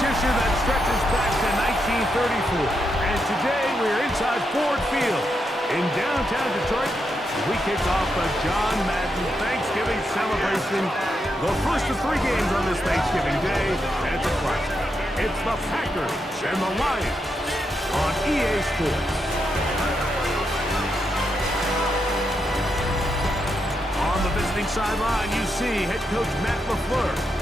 tradition that stretches back to 1934. And today we are inside Ford Field in downtown Detroit. We kick off a John Madden Thanksgiving celebration. The first of 3 games on this Thanksgiving Day, and it's a classic. It's the Packers and the Lions on EA Sports. On the visiting sideline, you see head coach Matt LaFleur.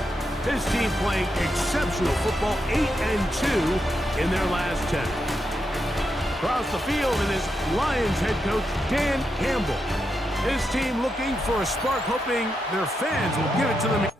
His team playing exceptional football, 8-2 in their last 10. Across the field, and his Lions head coach Dan Campbell. His team looking for a spark, hoping their fans will give it to them.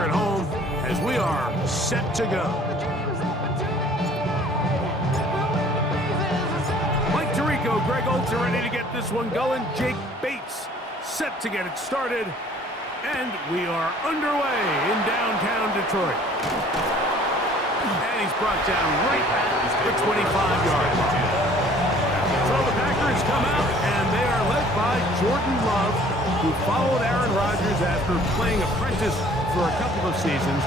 at home as we are set to go. Mike Tirico, Greg Olsen ready to get this one going. Jake Bates set to get it started. And we are underway in downtown Detroit. And he's brought down right at the 25-yard line. So the Packers come out, and they are led by Jordan Love, who followed Aaron Rodgers after playing apprentice for a couple of seasons.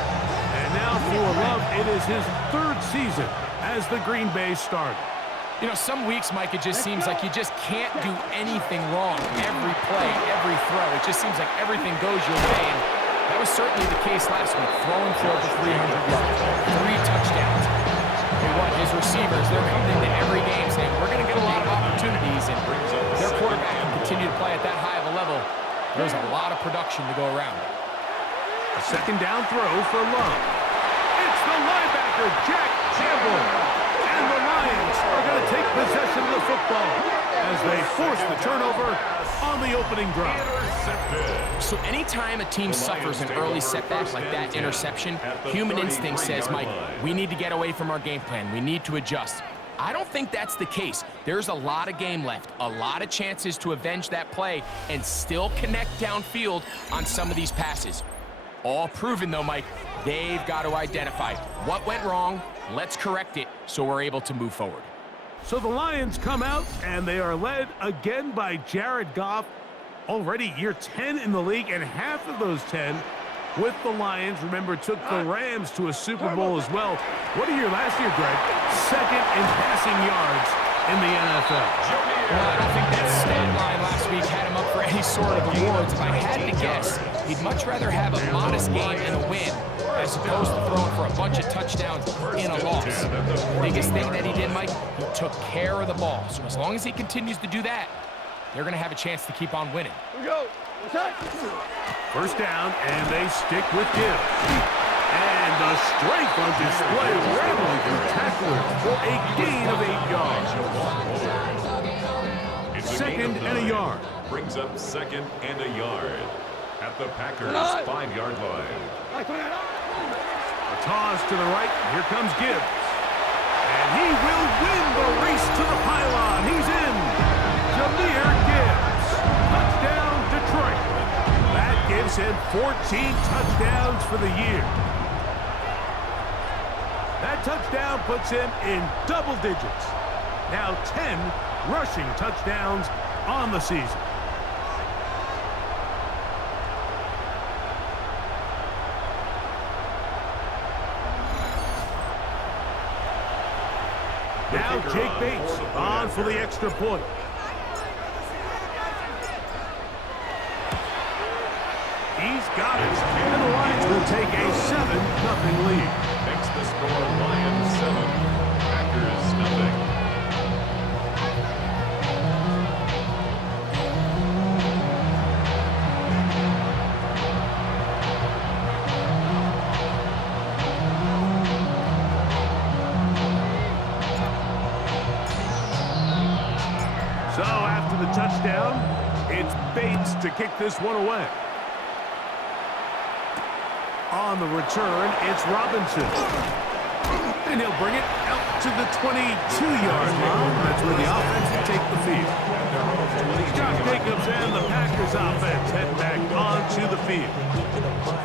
And now for Love, it is his third season as the Green Bay starter. You know, some weeks, Mike, it just seems like you just can't do anything wrong. Every play, every throw, it just seems like everything goes your way. And that was certainly the case last week, throwing for over 300 yards, 3 touchdowns. Hey, what, his receivers, they're coming into every game saying, we're going to get a lot of opportunities, and their quarterback can continue to play at that high of a level. There's a lot of production to go around. A second down throw for Love. It's the linebacker, Jack Campbell. And the Lions are going to take possession of the football as they force the turnover on the opening drive. So anytime a team suffers an early setback like that interception, human instinct says, Mike, we need to get away from our game plan. We need to adjust. I don't think that's the case. There's a lot of game left, a lot of chances to avenge that play and still connect downfield on some of these passes. All proven, though, Mike, they've got to identify what went wrong. Let's correct it so we're able to move forward. So the Lions come out, and they are led again by Jared Goff. Already year 10 in the league, and half of those 10 with the Lions. Remember, took the Rams to a Super Bowl as well. What a year last year, Greg. Second in passing yards in the NFL. Well, I don't think that stat line last week had him up for any sort of awards. If I had to guess, he'd much rather have a modest game and a win as opposed to throwing for a bunch of touchdowns in a loss. The biggest thing that he did, Mike, he took care of the ball. So as long as he continues to do that, they're going to have a chance to keep on winning. Here we go. First down, and they stick with Gibbs. And the strength on display, rambling through tacklers for a gain of 8 yards. Second and a yard. Brings up second and a yard at the Packers' 5-yard line. A toss to the right. Here comes Gibbs. And he will win the race to the pylon. He's in. Jahmyr Gibbs. Touchdown, Detroit. That gives him 14 touchdowns for the year. That touchdown puts him in double digits. Now 10 rushing touchdowns on the season. Now Jake Bates on for the extra point. He's got it. And the Lions will take a 7-0 lead. Makes the score Lions 7, Packers nothing. So after the touchdown, it's Bates to kick this one away. On the return, it's Robinson. And he'll bring it out to the 22-yard line. That's where the offense will take the field. Josh Jacobs and the Packers offense head back onto the field.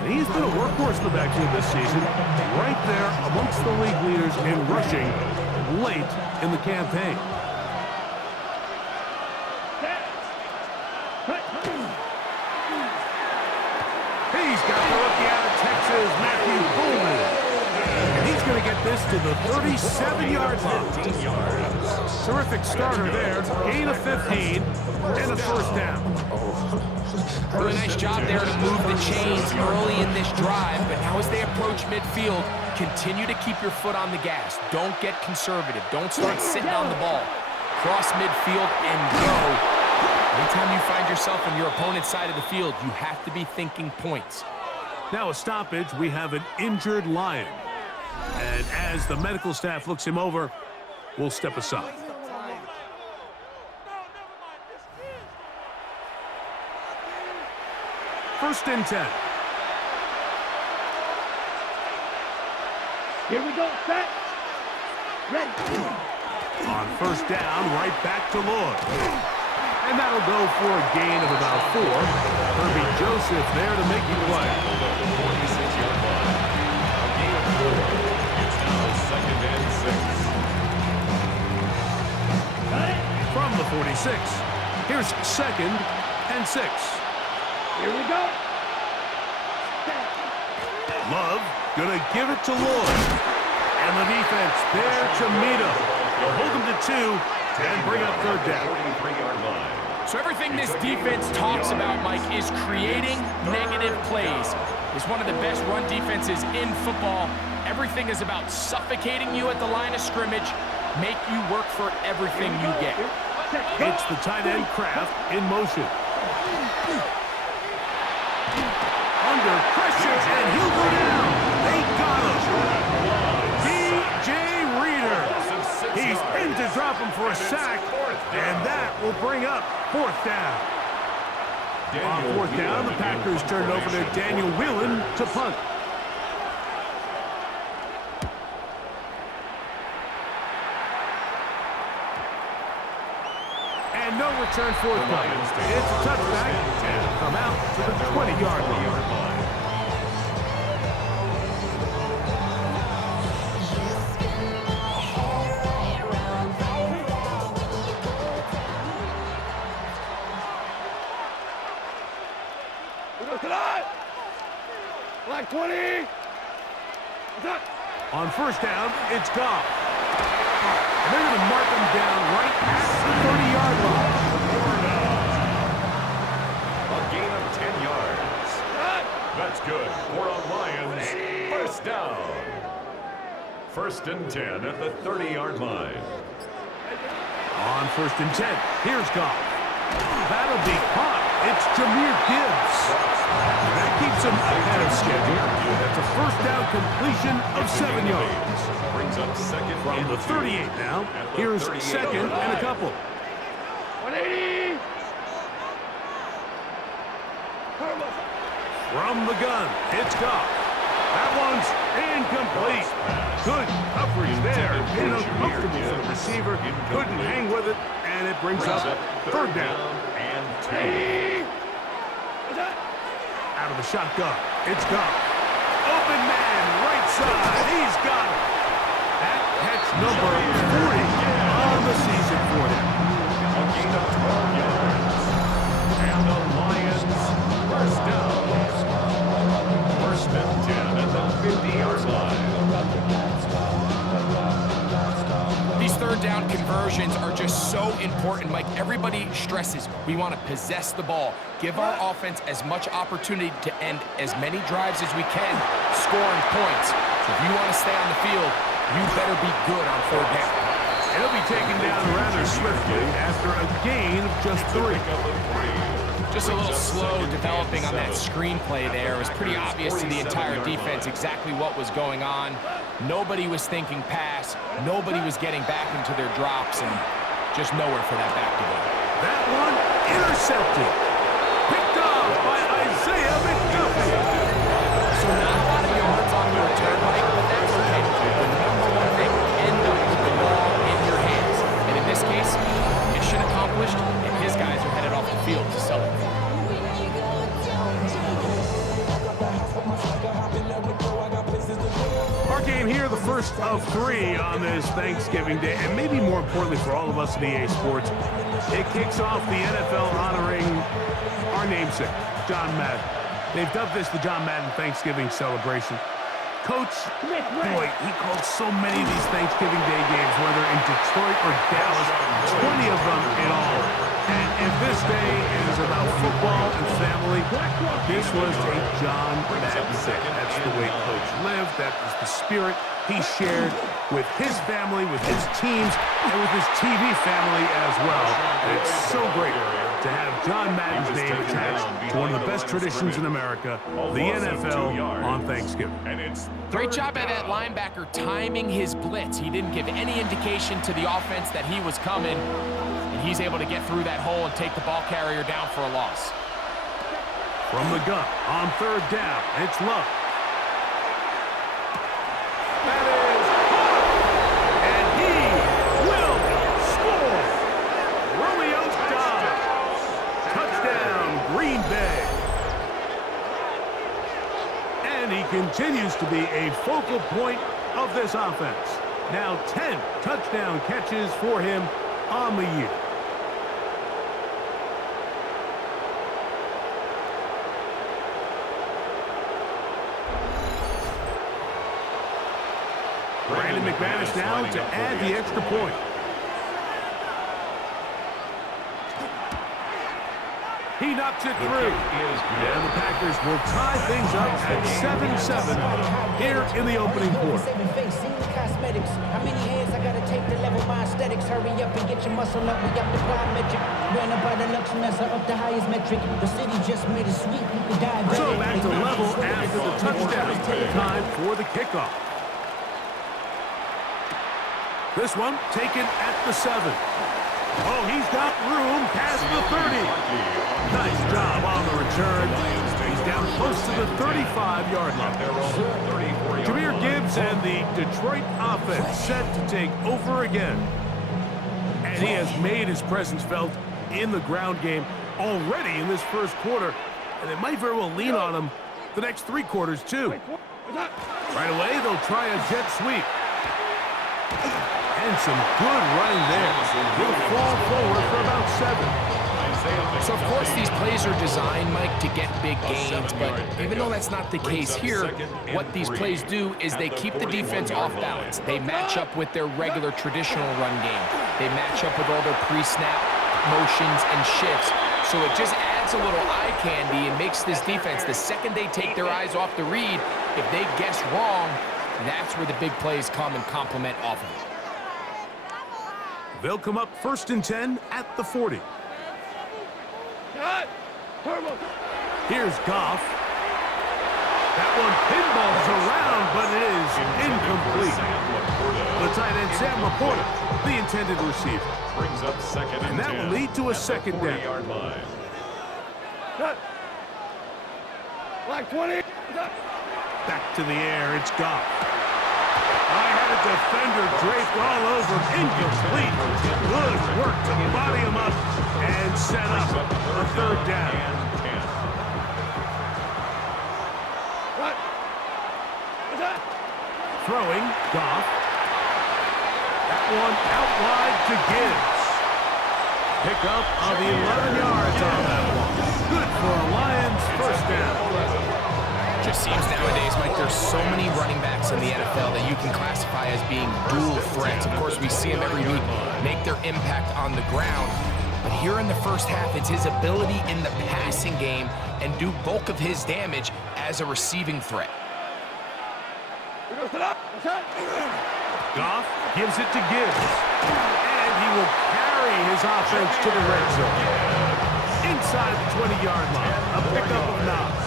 And he's been a workhorse in the backfield this season, right there amongst the league leaders in rushing late in the campaign. He's got the rookie out of Texas, Matthew Bowman. And he's going to get this to the 37-yard line. Terrific starter there. Gain of 15 and a first down. Really nice job there to move the chains early in this drive. But now as they approach midfield, continue to keep your foot on the gas. Don't get conservative. Don't start sitting on the ball. Cross midfield and go. Anytime you find yourself on your opponent's side of the field, you have to be thinking points. Now a stoppage, we have an injured Lion. And as the medical staff looks him over, we'll step aside. First and 10. Here we go, set. Ready. On first down, right back to Lloyd. And that'll go for a gain of about 4. Herbie Joseph there to make the play. It's now 2nd and 6. From the 46, here's 2nd and 6. Here we go. Love gonna give it to Lloyd. And the defense there to meet him. They'll hold him to 2 and bring up 3rd down. So everything this defense talks about, Mike, is creating negative plays. It's one of the best run defenses in football. Everything is about suffocating you at the line of scrimmage, make you work for everything you get. It's the tight end Kraft in motion. Under pressure, and he'll go down. They got him. DJ Reader. He's in to drop him for a sack, and that will bring up 4th down. On 4th down, the Packers turn it over to Daniel Whelan to punt. And no return forthcoming. It's a touchback, and it'll come out to the 20-yard line. Black 20. On first down, it's Goff. And they're going to mark him down right at the 30-yard line. A gain of 10 yards. That's good for a Lions first down. 1st and 10 at the 30-yard line. On 1st and 10, here's Goff. That'll be caught. It's Jahmyr Gibbs. That keeps him ahead of schedule. That's a first down completion of 7 yards. Brings up 2nd From the 38 now, here's 2nd and a couple. 180. From the gun, it's Goff. That one's incomplete. Good coverage there. Being uncomfortable for the receiver. Couldn't hang with it, and it brings up 3rd down. And 10. Out of the shotgun, it's Goff. Open man, right side, he's got it. That catch number 40 on the season for him. A gain of 12 yards. And the Lions first down. 1st and 10 at the 50-yard line. These 3rd down conversions are just so important, Mike. Everybody stresses we want to possess the ball, give our offense as much opportunity to end as many drives as we can, scoring points. So if you want to stay on the field, you better be good on 3rd down. He'll be taken down rather swiftly after a gain of just 3. Just a little slow developing on that screenplay there. It was pretty obvious to the entire defense exactly what was going on. Nobody was thinking pass. Nobody was getting back into their drops, and just nowhere for that back to go. That one intercepted. Picked off by Isaiah McDuffie. So not a lot of yards on the return, Mike, but that's okay. The number one thing, end up with the ball in your hands. And in this case, mission accomplished, and his guys are headed off the field to celebrate. Our game here, the first of 3 on this Thanksgiving Day, and maybe more importantly for all of us at EA Sports, it kicks off the NFL honoring our namesake, John Madden. They've dubbed this the John Madden Thanksgiving celebration. Coach, boy, he called so many of these Thanksgiving Day games, whether in Detroit or Dallas, 20 of them in all. And if this day is about football and family, this was a John Madden day. That's the way Coach lived. That was the spirit he shared with his family, with his teams, and with his TV family as well. And it's so great to have John Madden's name attached to one of the best traditions in America, the NFL on Thanksgiving. Great job by that linebacker timing his blitz. He didn't give any indication to the offense that he was coming, and he's able to get through that hole and take the ball carrier down for a loss. From the gun on 3rd down, it's Love. That continues to be a focal point of this offense. Now 10 touchdown catches for him on the year. Brandon McManus now to add the extra point. He knocks it through. And the Packers will tie things up at 7-7 here in the opening quarter. How many hands I gotta take to level my aesthetics? Hurry up and get your muscle up. We got the plyometric. Ran up by the Luxemessa up the highest metric. The city just made a sweep. You could die. So back to level after the touchdown. Time for the kickoff. This one taken at the 7. Oh, he's got room past the 30. Nice job on the return. He's down close to the 35-yard line. Jahmyr Gibbs and the Detroit offense set to take over again. And he has made his presence felt in the ground game already in this first quarter. And it might very well lean on him the next 3 quarters, too. Right away, they'll try a jet sweep. And some good running there. He'll fall forward for about 7. So, of course, these plays are designed, Mike, to get big gains, but even though that's not the case here, what these plays do is they keep the defense off balance. They match up with their regular traditional run game. They match up with all their pre-snap motions and shifts. So it just adds a little eye candy and makes this defense, the second they take their eyes off the read, if they guess wrong, that's where the big plays come and complement off of it. They'll come up 1st and 10 at the 40. Here's Goff. That one pinballs around, but it is incomplete. The tight end, Sam Laporta, the intended receiver. Brings up 2nd and 10. And that will lead to a second down. 40-yard line. Like 20. Back to the air, it's Goff. I had a defender draped all over, incomplete. Good work to body him up and set up a 3rd down. Throwing, Goff. That one out wide to Gibbs. Pick up of the 11 yards on that one. Good for a Lions 1st down. Just seems nowadays, Mike, there's so many running backs in the NFL that you can classify as being dual threats. Of course, we see them every week make their impact on the ground. But here in the first half, it's his ability in the passing game and do bulk of his damage as a receiving threat. Goff gives it to Gibbs. And he will carry his offense to the red zone. Inside the 20-yard line, a pickup of 9.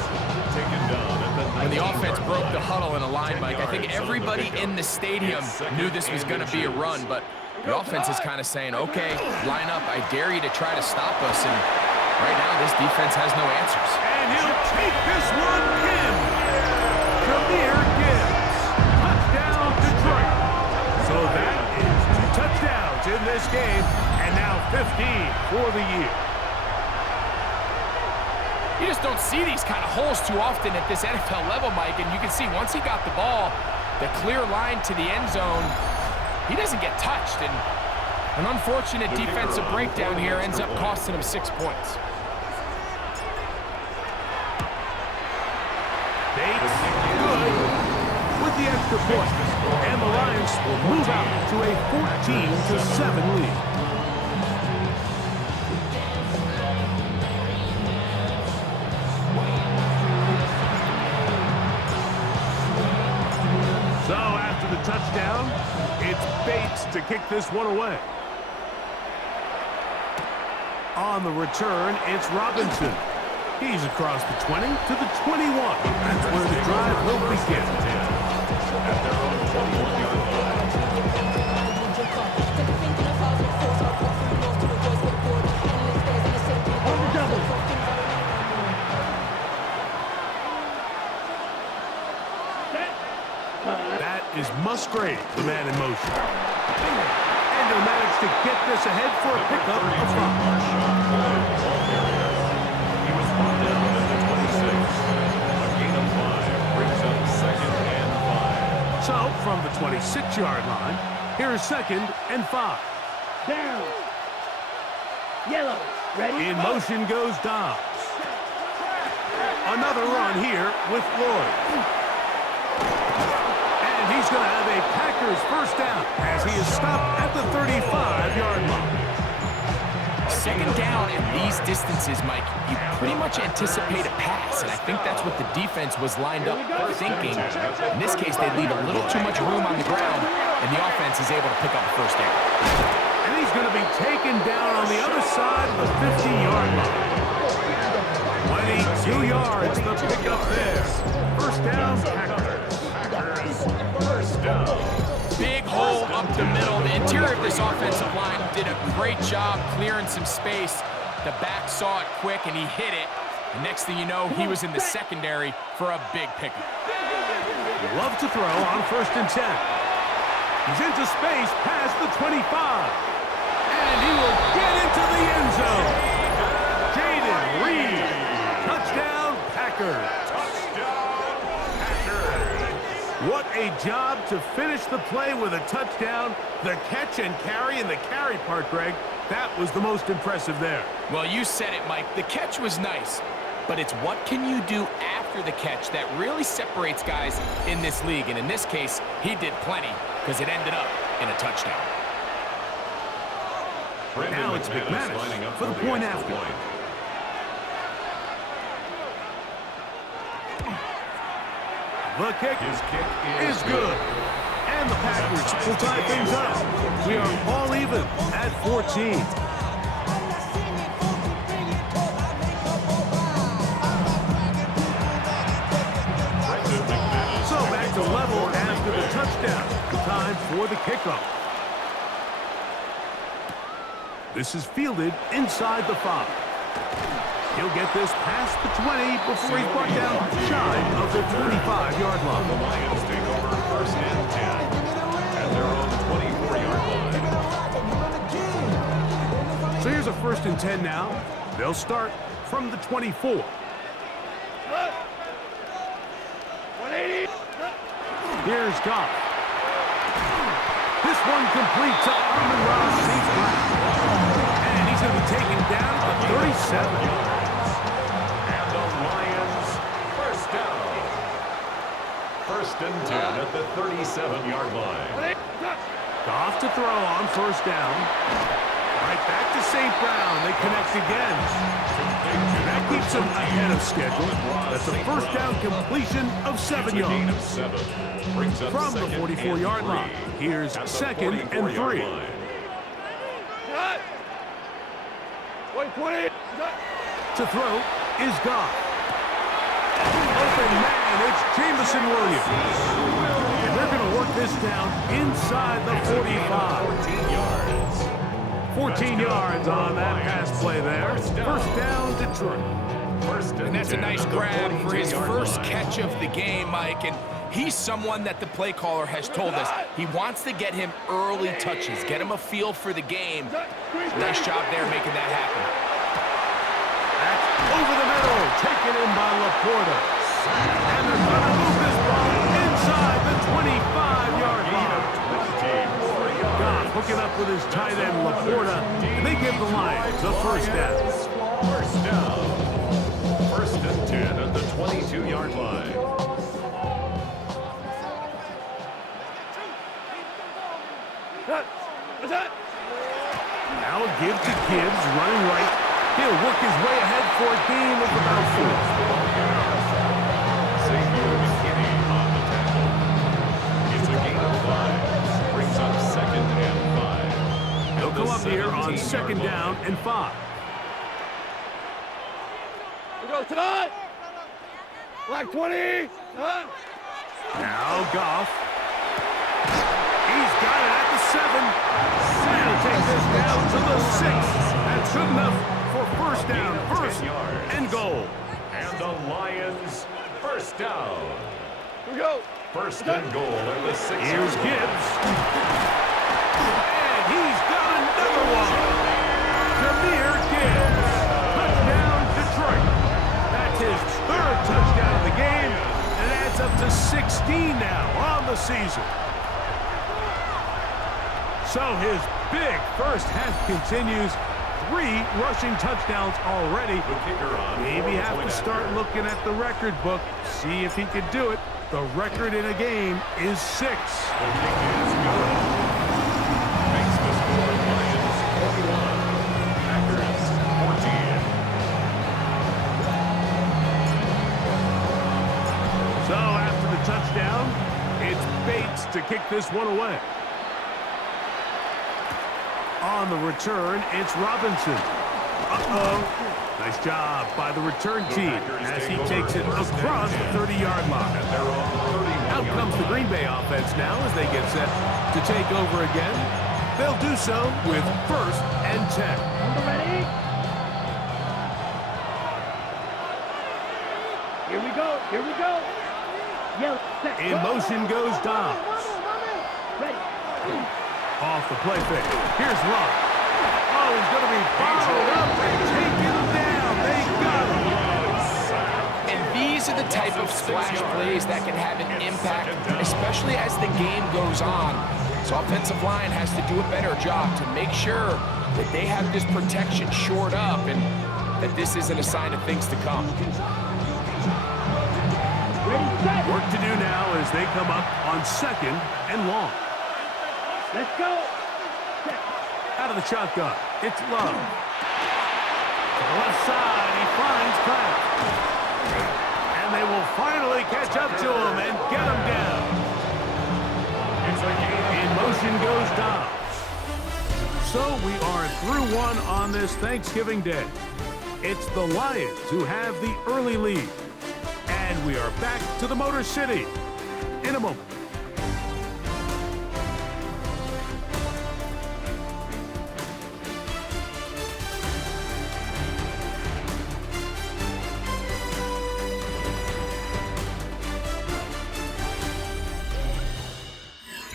Taken down at the When the offense broke the huddle in a line, Mike, I think everybody in the stadium knew this was going to be a run, but the offense is kind of saying, okay, line up, I dare you to try to stop us, and right now this defense has no answers. And he'll take this one in. Jahmyr Gibbs. Touchdown, Detroit. So that is 2 touchdowns in this game, and now 15 for the year. You just don't see these kind of holes too often at this NFL level, Mike, and you can see once he got the ball, the clear line to the end zone, he doesn't get touched, and an unfortunate defensive breakdown here ends up costing him 6 points. Bates, good with the extra point, and the Lions will move out to a 14-7 lead. So after the touchdown, it's Bates to kick this one away. On the return, it's Robinson. He's across the 20 to the 21. That's where the drive will begin. at their own 21-yard line. That is Musgrave, the man in motion. And he'll manage to get this ahead for a pickup of 5. He was brought down at the 26. A gain of 5 brings up second So, from the 26-yard line, here's 2nd and 5. Down. Yellow. Ready? In motion goes Dobbs. Another run here with Lloyd. And he's going to have a Packers first down as he is stopped at the 35-yard line. 2nd down in these distances, Mike, you pretty much anticipate a pass, and I think that's what the defense was lined up thinking. In this case, they leave a little too much room on the ground, and the offense is able to pick up a first down. And he's going to be taken down on the other side of the 50-yard line. 22 yards, the pickup there. First down, Packers. First down. Big hole up the middle. The interior of this offensive line did a great job clearing some space. The back saw it quick, and he hit it. And next thing you know, he was in the secondary for a big pickup. Love to throw on 1st and 10. He's into space past the 25. And he will get into the end zone. Jaden Reed. Touchdown, Packers. What a job to finish the play with a touchdown. The catch and carry, and the carry part, Greg, that was the most impressive there. Well, you said it, Mike. The catch was nice, but it's what can you do after the catch that really separates guys in this league. And in this case, he did plenty because it ended up in a touchdown. Now it's McManus for the point after. The kick is good. And the Packers will tie things up. We are all even at 14. So back to level after the touchdown. Time for the kickoff. This is fielded inside the 5. He'll get this past the 20 before he's brought down shy of the 25-yard line. The Lions take over 1st and 10 at their own 24-yard line. So here's a 1st and 10 now. They'll start from the 24. Here's Goff. This one complete to Amon-Ra St. Brown. And he's going to be taken down at the 37. First and 10 at the 37-yard line. Goff to throw on 1st down. Right back to St. Brown. They connect again. And that keeps them ahead of schedule. That's a 1st down completion of 7 yards. From the 44-yard line, here's 2nd and 3. To throw is Goff. Open man, it's Jameson Williams. And they're going to work this down inside the 45. 14 yards on that pass play there. First down, Detroit. And that's a nice grab for his first catch of the game, Mike. And he's someone that the play caller has told us he wants to get him early touches, get him a feel for the game. Nice job there making that happen. That's over the middle, taken in by Laporta. And they're going to move this ball inside the 25-yard line. Goff hooking up with his tight end, Laporta, and they give the Lions a first down. First down. 1st and 10 at the 22-yard line. Now a give to Gibbs, running right. He'll work his way ahead for a gain of about 4. Xavier McKinney on the tackle. It's a gain of 5. Brings up 2nd and 5. He'll come up here on 2nd down and 5. We go tonight. Black 20. Now Goff. He's got it at the 7. And he'll take this down to the 6. That's good enough for first down, first and goal. And the Lions first down. Here we go. First and goal at the 6. Here's Gibbs. And he's got another one. Jahmyr Gibbs. Touchdown, Detroit. That's his 3rd touchdown of the game. And it adds up to 16 now on the season. So his big first half continues. 3 rushing touchdowns already. The kicker on. Maybe have to start looking at the record book, see if he could do it. The record in a game is 6. The kick is good. Makes the score Lions 41. Packers 14. So after the touchdown, it's Bates to kick this one away. On the return, it's Robinson. Uh-oh. Nice job by the return team as he takes it across the 30-yard line. Out comes the Green Bay offense now as they get set to take over again. They'll do so with 1st and 10. Ready? Here we go. Here we go. Yellow. Set. In motion goes Dobbs. Ready. Off the play fake. Here's Love. Oh, he's going to be bottled up and taken down. They got him. And these are the type of splash plays that can have an impact, especially as the game goes on. So offensive line has to do a better job to make sure that they have this protection shored up and that this isn't a sign of things to come. Work to do now as they come up on 2nd and long. Let's go. Out of the shotgun, it's Love. To the left side, he finds Kraft. And they will finally catch up to him and get him down. In motion goes Dobbs. So we are through one on this Thanksgiving Day. It's the Lions who have the early lead. And we are back to the Motor City in a moment.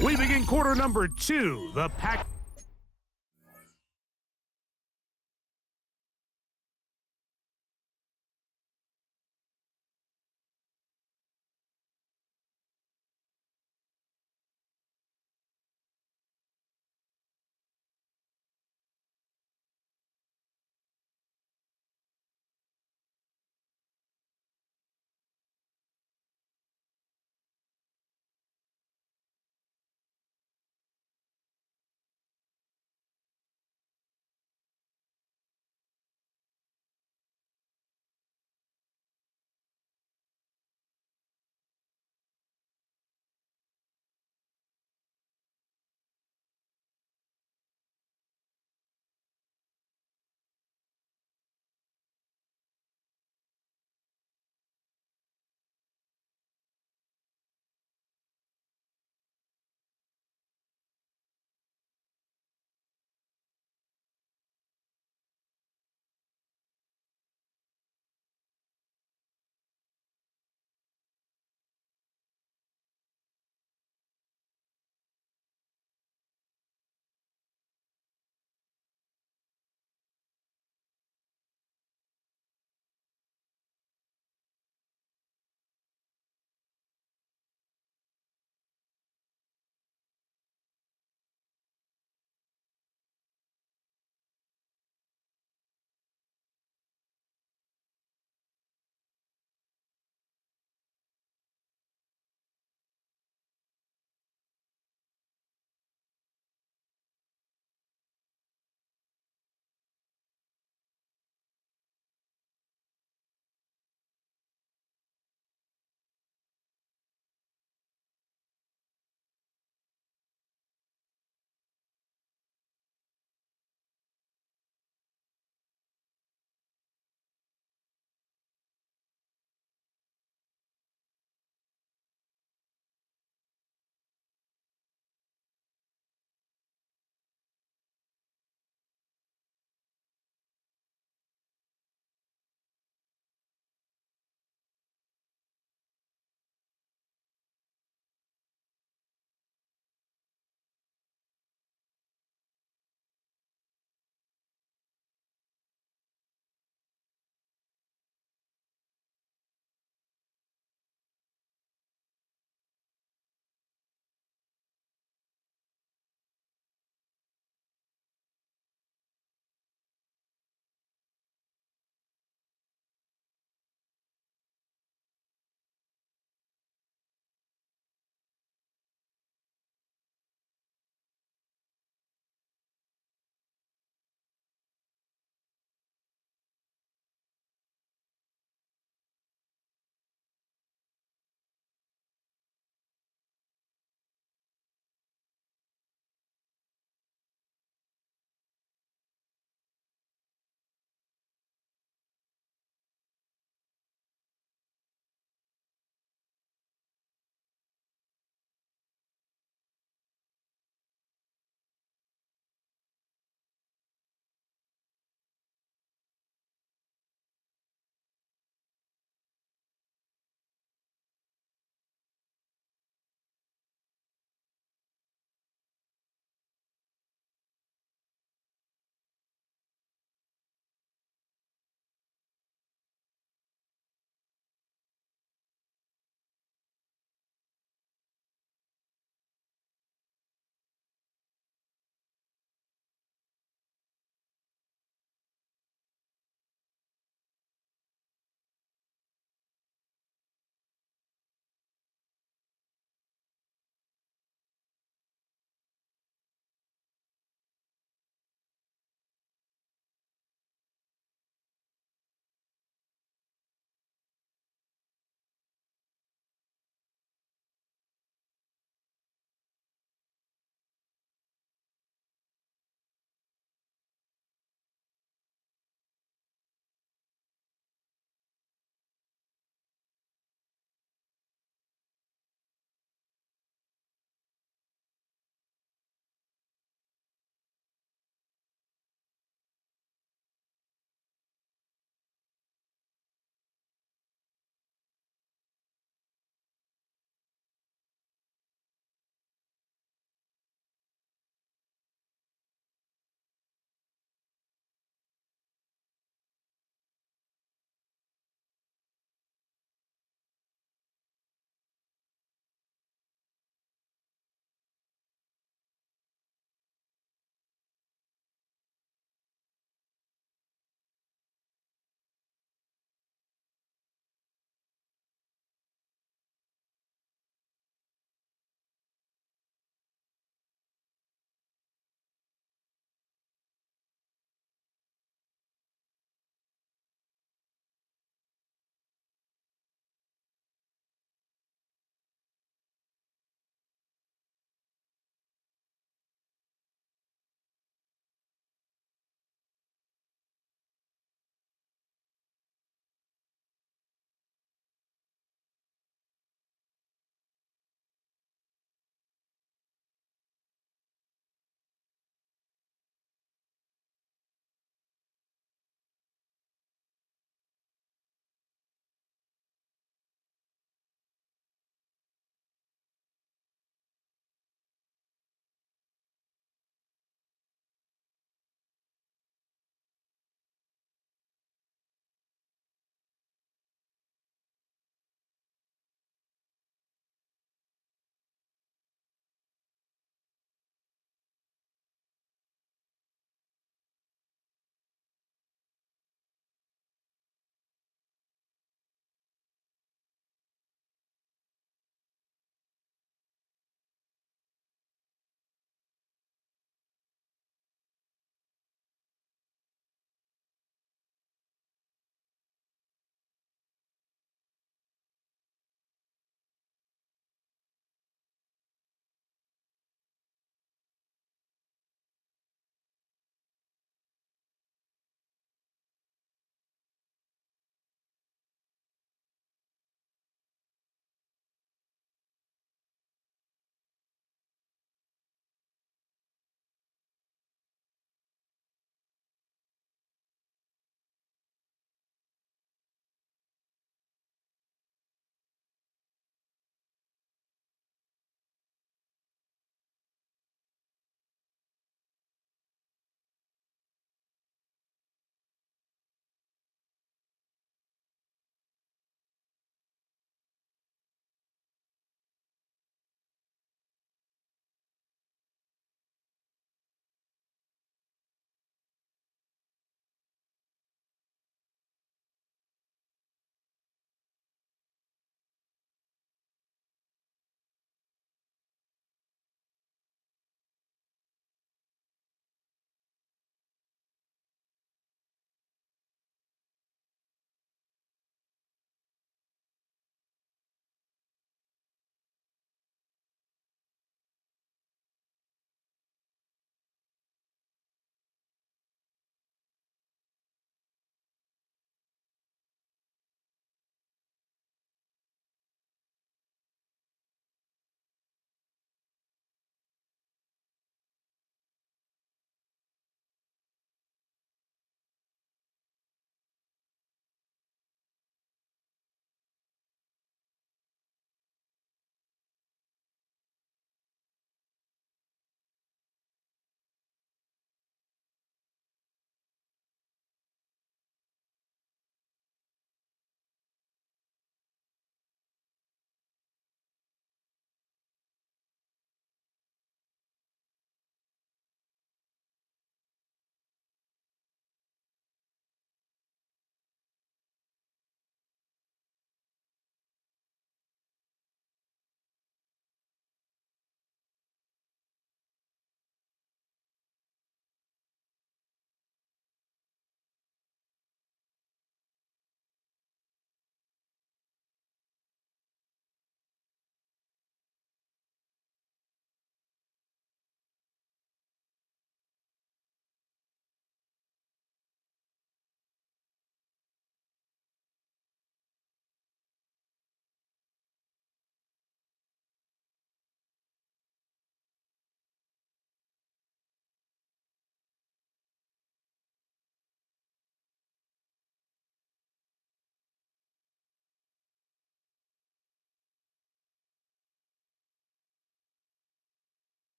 We begin quarter number 2. The Pack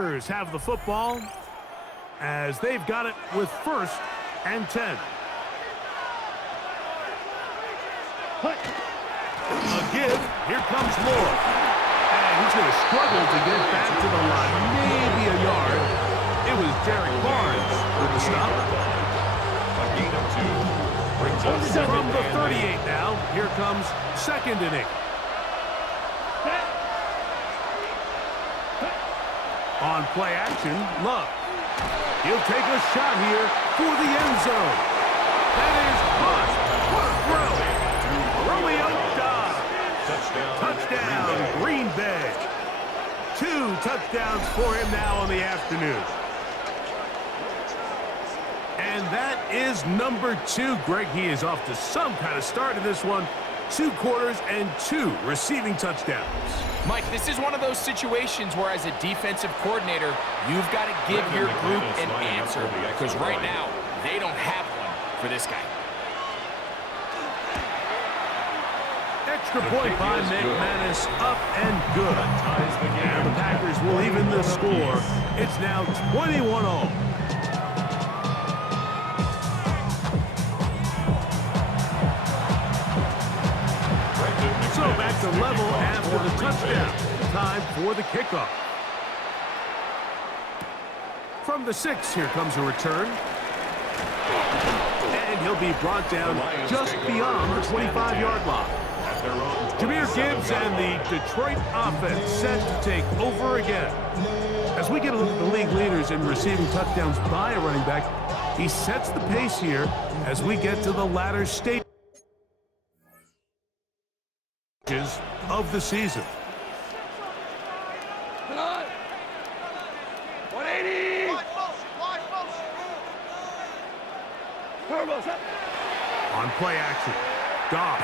Have the football as they've got it with 1st and 10. A give. Here comes Moore. And he's going to struggle to get back to the line. Maybe a yard. It was Derek Barnes with the stop. A gain of 2. Brings us From the 38 now, here comes 2nd and 8. On play action, Love. He'll take a shot here for the end zone. That is caught. What a throw. Romeo Dobbs. Touchdown, Green Bay. 2 touchdowns for him now on the afternoon. And that is number 2. Greg, he is off to some kind of start in this one. 2 quarters and 2 receiving touchdowns. Mike, this is one of those situations where as a defensive coordinator, you've got to give your group an answer because right now, they don't have one for this guy. Extra point by McManus, up and good. And the Packers will even the score. It's now 21-all. So back to level after the touchdown. Time for the kickoff. From the 6, here comes a return. And he'll be brought down just beyond the 25-yard line. Jahmyr Gibbs and the Detroit offense set to take over again. As we get a look at the league leaders in receiving touchdowns by a running back, he sets the pace here as we get to the latter stages of the season. 180! On play action, Goff.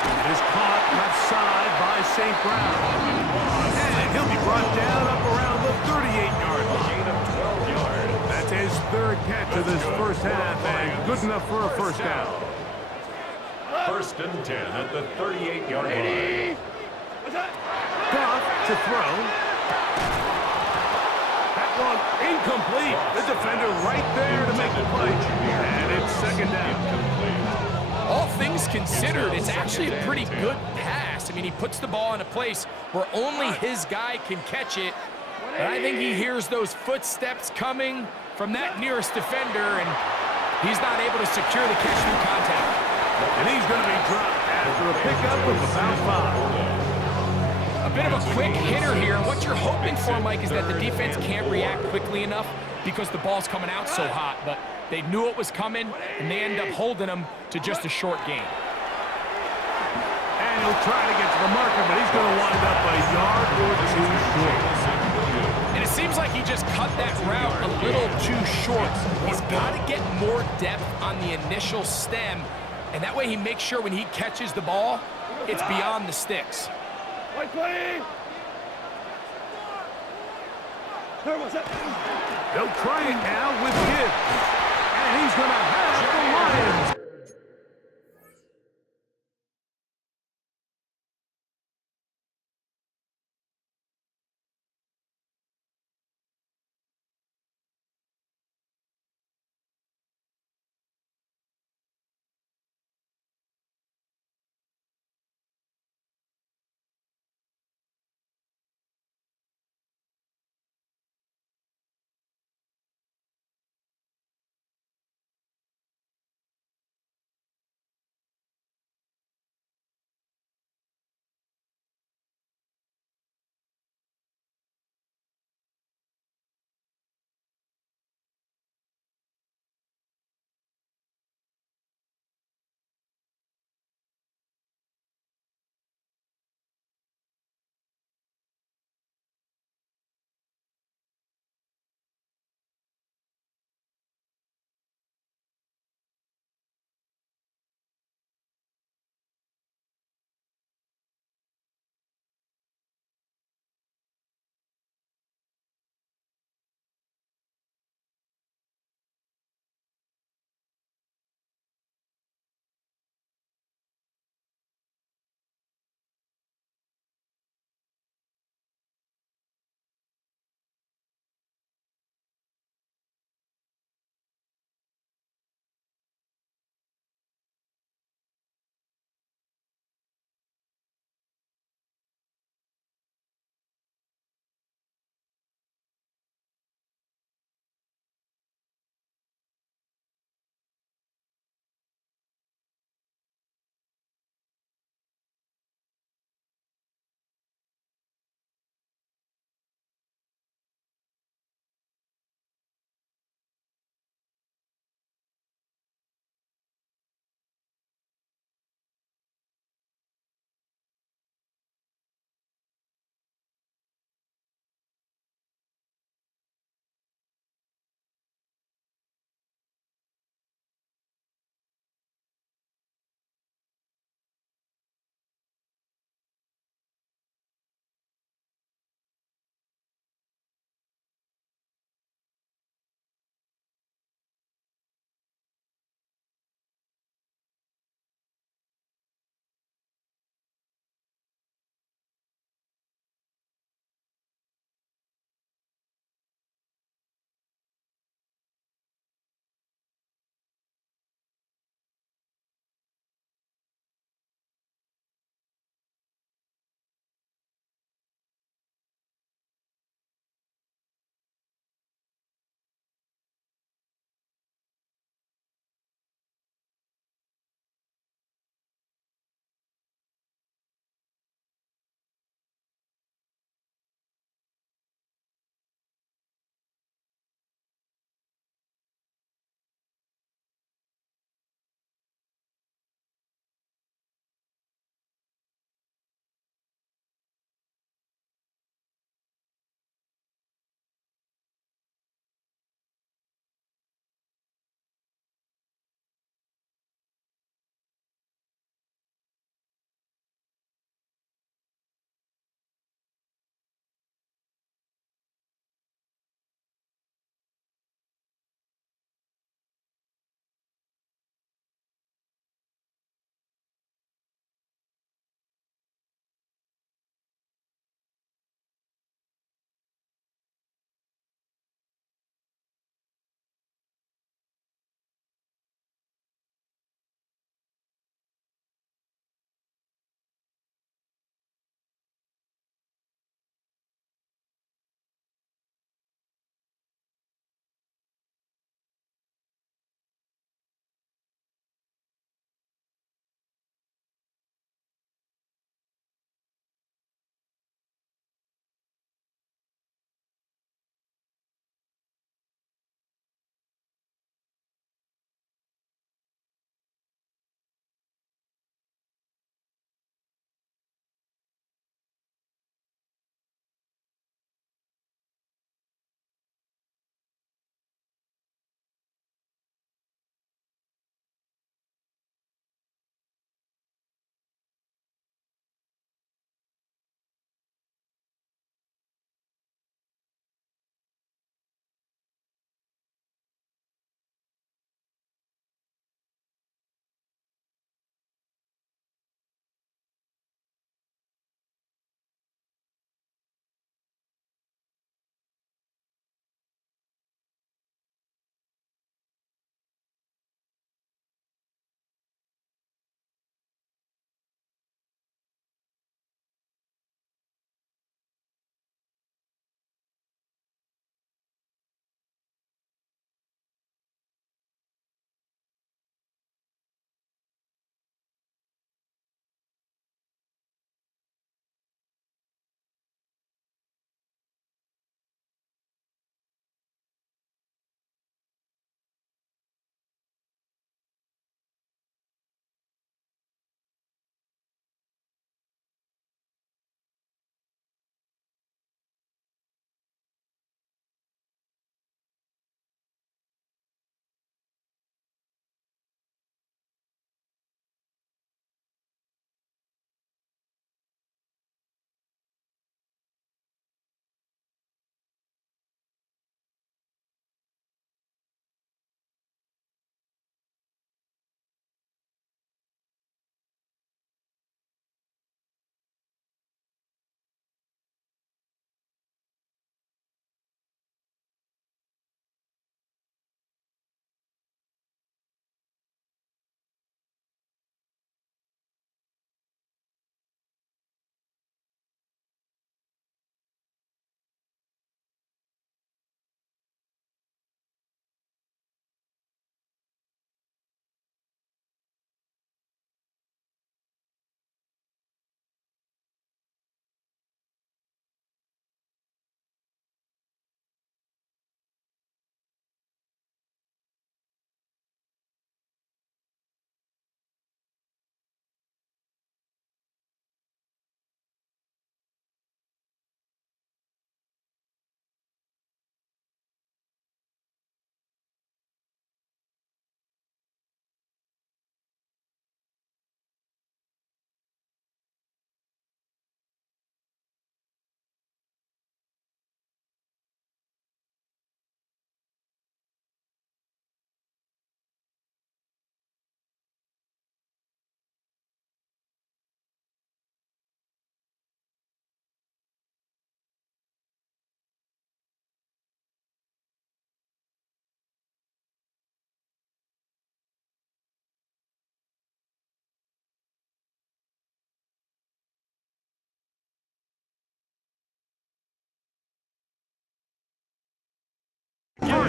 It is caught left side by St. Brown. And he'll be brought down up around the 38-yard line. That's his 3rd catch of this first half, and good enough for a first down. 1st and 10 at the 38-yard line. Goff to throw. That one incomplete. The defender right there to make the play. And it's 2nd down. All things considered, it's actually a pretty good pass. I mean, he puts the ball in a place where only his guy can catch it. But I think he hears those footsteps coming from that nearest defender, and he's not able to secure the catch through contact. And he's going to be dropped after a pickup of about 5. A bit of a quick hitter here. What you're hoping for, Mike, is that the defense can't react quickly enough because the ball's coming out so hot. But they knew it was coming, and they end up holding them to just a short gain. And he'll try to get to the marker, but he's going to wind up a yard or 2 short. And it seems like he just cut that route a little too short. He's got to get more depth on the initial stem, and that way he makes sure when he catches the ball, it's beyond the sticks. They'll try it now with Gibbs. And he's going to have the Lions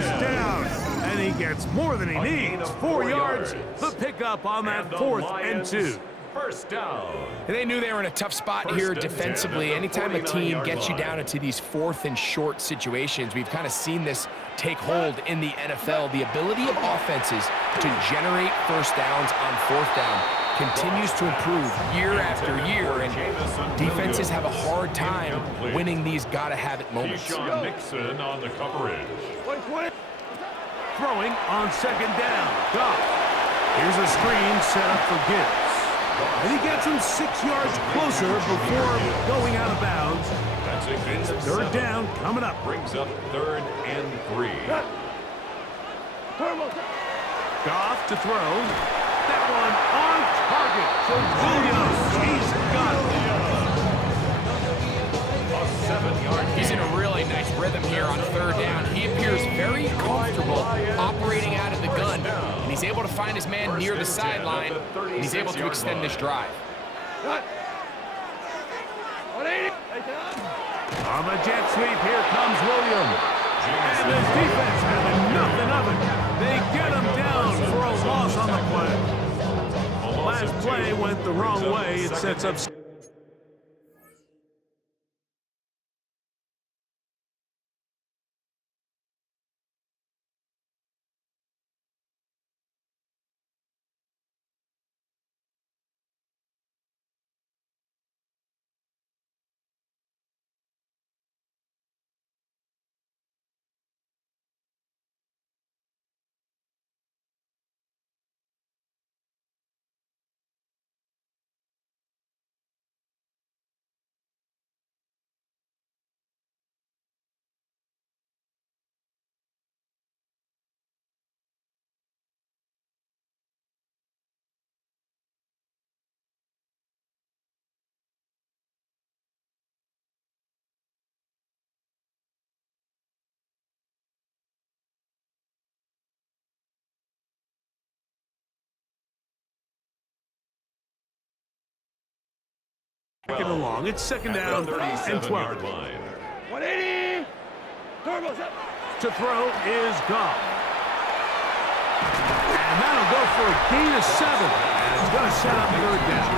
first down. And he gets more than he needs. 4 yards. The pickup on that 4th and 2. First down. And they knew they were in a tough spot here defensively. Anytime a team gets you down into these 4th and short situations, we've kind of seen this take hold in the NFL. The ability of offenses to generate first downs on 4th down continues to improve year after year, and defenses have a hard time winning these gotta-have-it moments. Sean Nixon on the coverage. Throwing on 2nd down. Goff. Here's a screen set up for Gibbs. And he gets him 6 yards closer before going out of bounds. That's a good 3rd down coming up. Brings up 3rd and 3. Goff to throw. That one on target for Williams. He's got it. A 7-yard He's in a really nice rhythm here on 3rd down. He appears very comfortable operating out of the gun, and he's able to find his man near the sideline, and he's able to extend this drive. On the jet sweep, here comes Williams. And the defense having nothing of it. They get him down for a loss on the play. Last play went the wrong way. It sets up... Second along. It's 2nd down and 12. 180. Turbos up. To throw is Goff. And that'll go for a gain of 7. And it's going to set up 3rd down.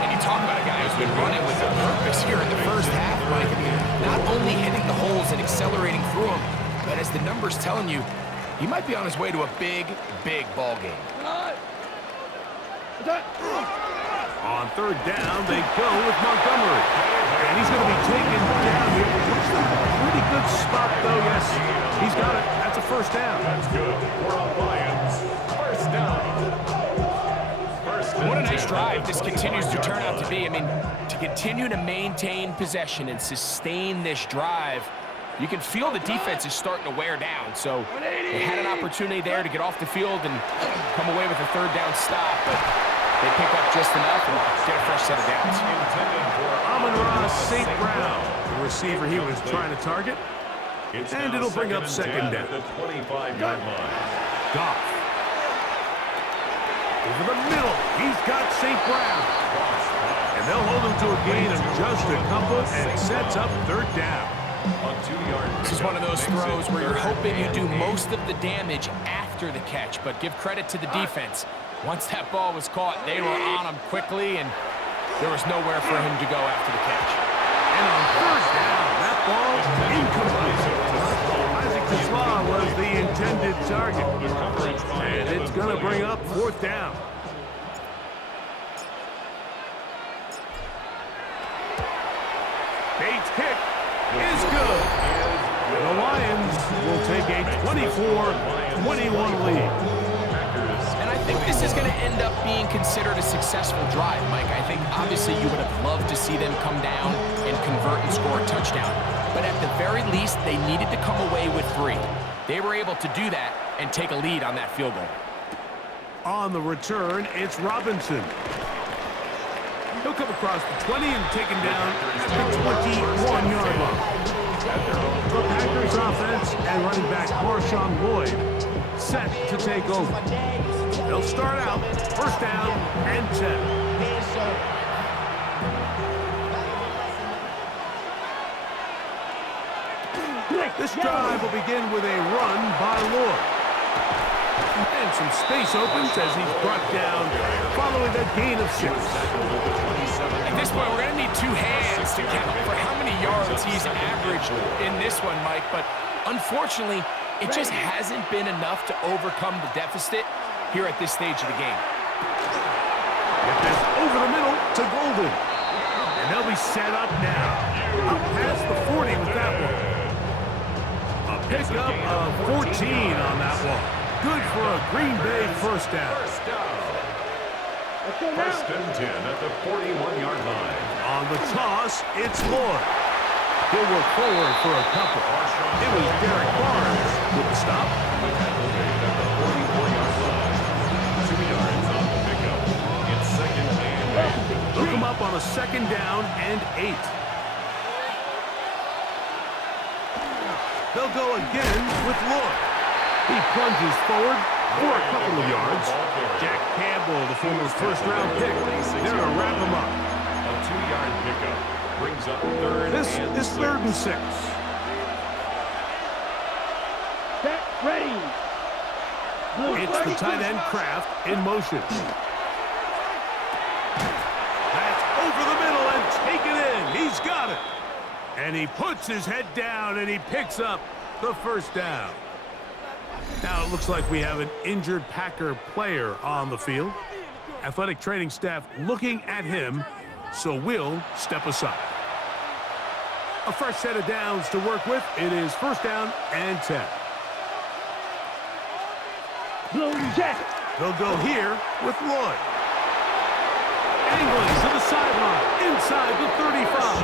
And you talk about a guy who's been running with a purpose here in the first half, Mike. I mean, not only hitting the holes and accelerating through them, but as the numbers telling you, he might be on his way to a big, big ball game. On 3rd down, they go with Montgomery. And he's going to be taken down here. Looks like a pretty good spot, though. Yes, he's got it. That's a 1st down. That's good. We're on Lions. First down. What a nice drive this continues to turn out to be. I mean, to continue to maintain possession and sustain this drive, you can feel the defense is starting to wear down. So they had an opportunity there to get off the field and come away with a 3rd down stop, but they pick up just enough and get a fresh set of downs. Amon-Ra St. Brown, the receiver he was trying to target. And it'll bring up 2nd down. The 25-yard line. Goff. Over the middle, he's got St. Brown. And they'll hold him to a gain of just a couple, and it sets up 3rd down. This is one of those throws where you're hoping you do most of the damage after the catch, but give credit to the defense. Once that ball was caught, they were on him quickly, and there was nowhere for him to go after the catch. And on 3rd down, that ball incomplete. Isaac Tesla was the intended target. And it's going to bring up 4th down. Bates' kick is good. The Lions will take a 24-21 lead. And I think this is going to end up being considered a successful drive, Mike. I think obviously you would have loved to see them come down and convert and score a touchdown. But at the very least, they needed to come away with 3. They were able to do that and take a lead on that field goal. On the return, it's Robinson. He'll come across the 20 and taken down at the 21-yard line. The Packers offense and running back Marshawn Lloyd set to take over. They'll start out 1st down and 10. The This drive will begin with a run by Lord. And some space opens as he's brought down following a gain of 6. At this point, we're going to need 2 hands to count for how many yards he's averaged in this one, Mike. But unfortunately, it just hasn't been enough to overcome the deficit here at this stage of the game. Get this over the middle to Golden. And they'll be set up now. Up past the 40 with that one. A pickup of 14 on that one. Good for a Green Bay first down. First and 10 at the 41-yard line. On the toss, it's Lord. He'll work forward for a couple. It was Derek Barnes with the stop. At the 44-yard line. 2 yards on the pickup. It's second and 8. Look him up on a second down and 8. They'll go again with Lord. He plunges forward for a couple of yards. Jack Campbell, the former first-round pick, they're going to wrap him up. A 2-yard pickup brings up third This is 3rd and 6. Set, ready. It's the tight end Kraft in motion. That's over the middle and taken in. He's got it. And he puts his head down and he picks up the first down. Now it looks like we have an injured Packer player on the field. Athletic training staff looking at him, so we'll step aside. A fresh set of downs to work with. It is 1st down and 10. Blue jet. They'll go here with Lloyd. Angling to the sideline, inside the 35.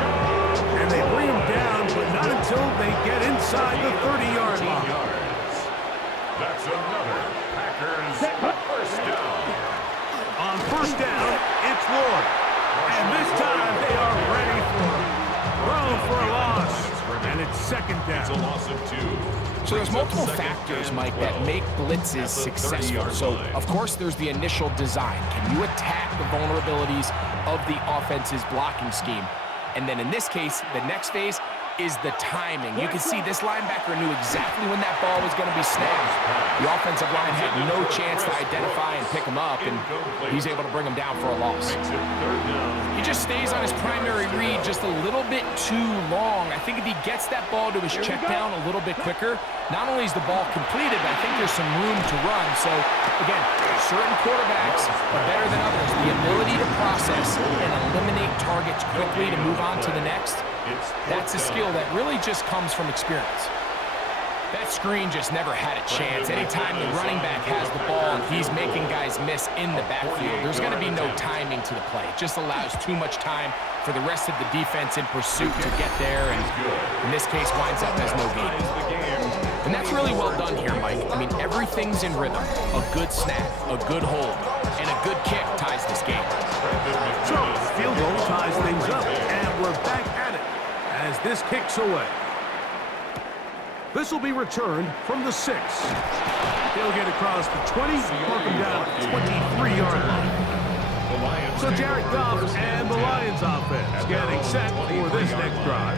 And they bring him down, but not until they get inside the 30-yard line. That's another Packers first down. On 1st down, it's Lloyd. And this time they are ready for him. Thrown for a loss. And it's 2nd down. It's a loss of 2. So there's multiple factors, Mike, that make blitzes successful. So, of course, there's the initial design. Can you attack the vulnerabilities of the offense's blocking scheme? And then in this case, the next phase is the timing. You can see this linebacker knew exactly when that ball was going to be snapped. The offensive line had no chance to identify and pick him up, and he's able to bring him down for a loss. He just stays on his primary read just a little bit too long. I think if he gets that ball to his check down a little bit quicker, not only is the ball completed, but I think there's some room to run. So, again, certain quarterbacks are better than others. The ability to process and eliminate targets quickly to move on to the next, that's a skill that really just comes from experience. That screen just never had a chance. Anytime the running back has the ball and he's making guys miss in the backfield, there's going to be no timing to the play. It just allows too much time for the rest of the defense in pursuit to get there, and in this case winds up as no gain. And that's really well done here, Mike. I mean, everything's in rhythm. A good snap, a good hold, and a good kick ties this game. So, field goal ties things up, and we're back at it as this kicks away. This will be returned from the 6. He'll get across the 20, mark him down at the 23-yard line. So Jared Goff and the Lions offense getting set for this next drive.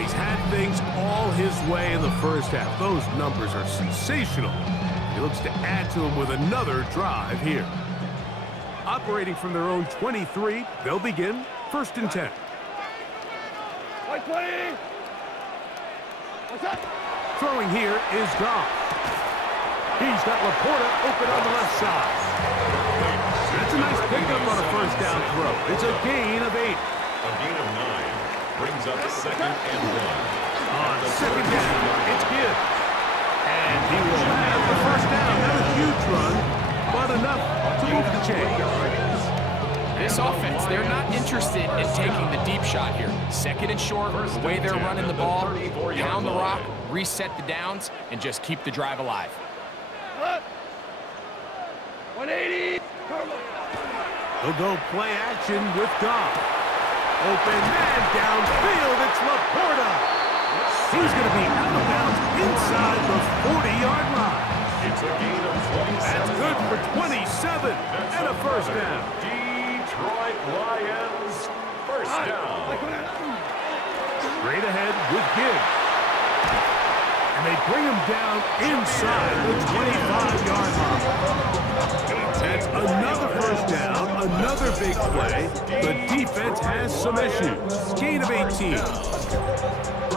He's had things all his way in the first half. Those numbers are sensational. He looks to add to them with another drive here. Operating from their own 23, they'll begin 1st and 10. White 20. What's up? Throwing here is Goff. He's got Laporta open on the left side. That's a nice pickup on a 1st down throw. It's a gain of 8. A gain of 9 brings up 2nd and 1. On 2nd down, it's Gibbs. And he will have the 1st down. Not a huge run, but enough to move the chains. This offense, they're not interested in taking the deep shot here. 2nd and short, the way they're running the ball, pound the rock, reset the downs, and just keep the drive alive. 180. They'll go play action with Goff. Open man downfield, it's Laporta. He's going to be out of bounds inside the 40-yard line. It's a gain of 27. That's good for 27 and a 1st down. Detroit Lions first down. Straight ahead with Gibbs. and they bring him down inside the 25-yard line. That's another first down, another big play. The defense has some issues. Gain of 18.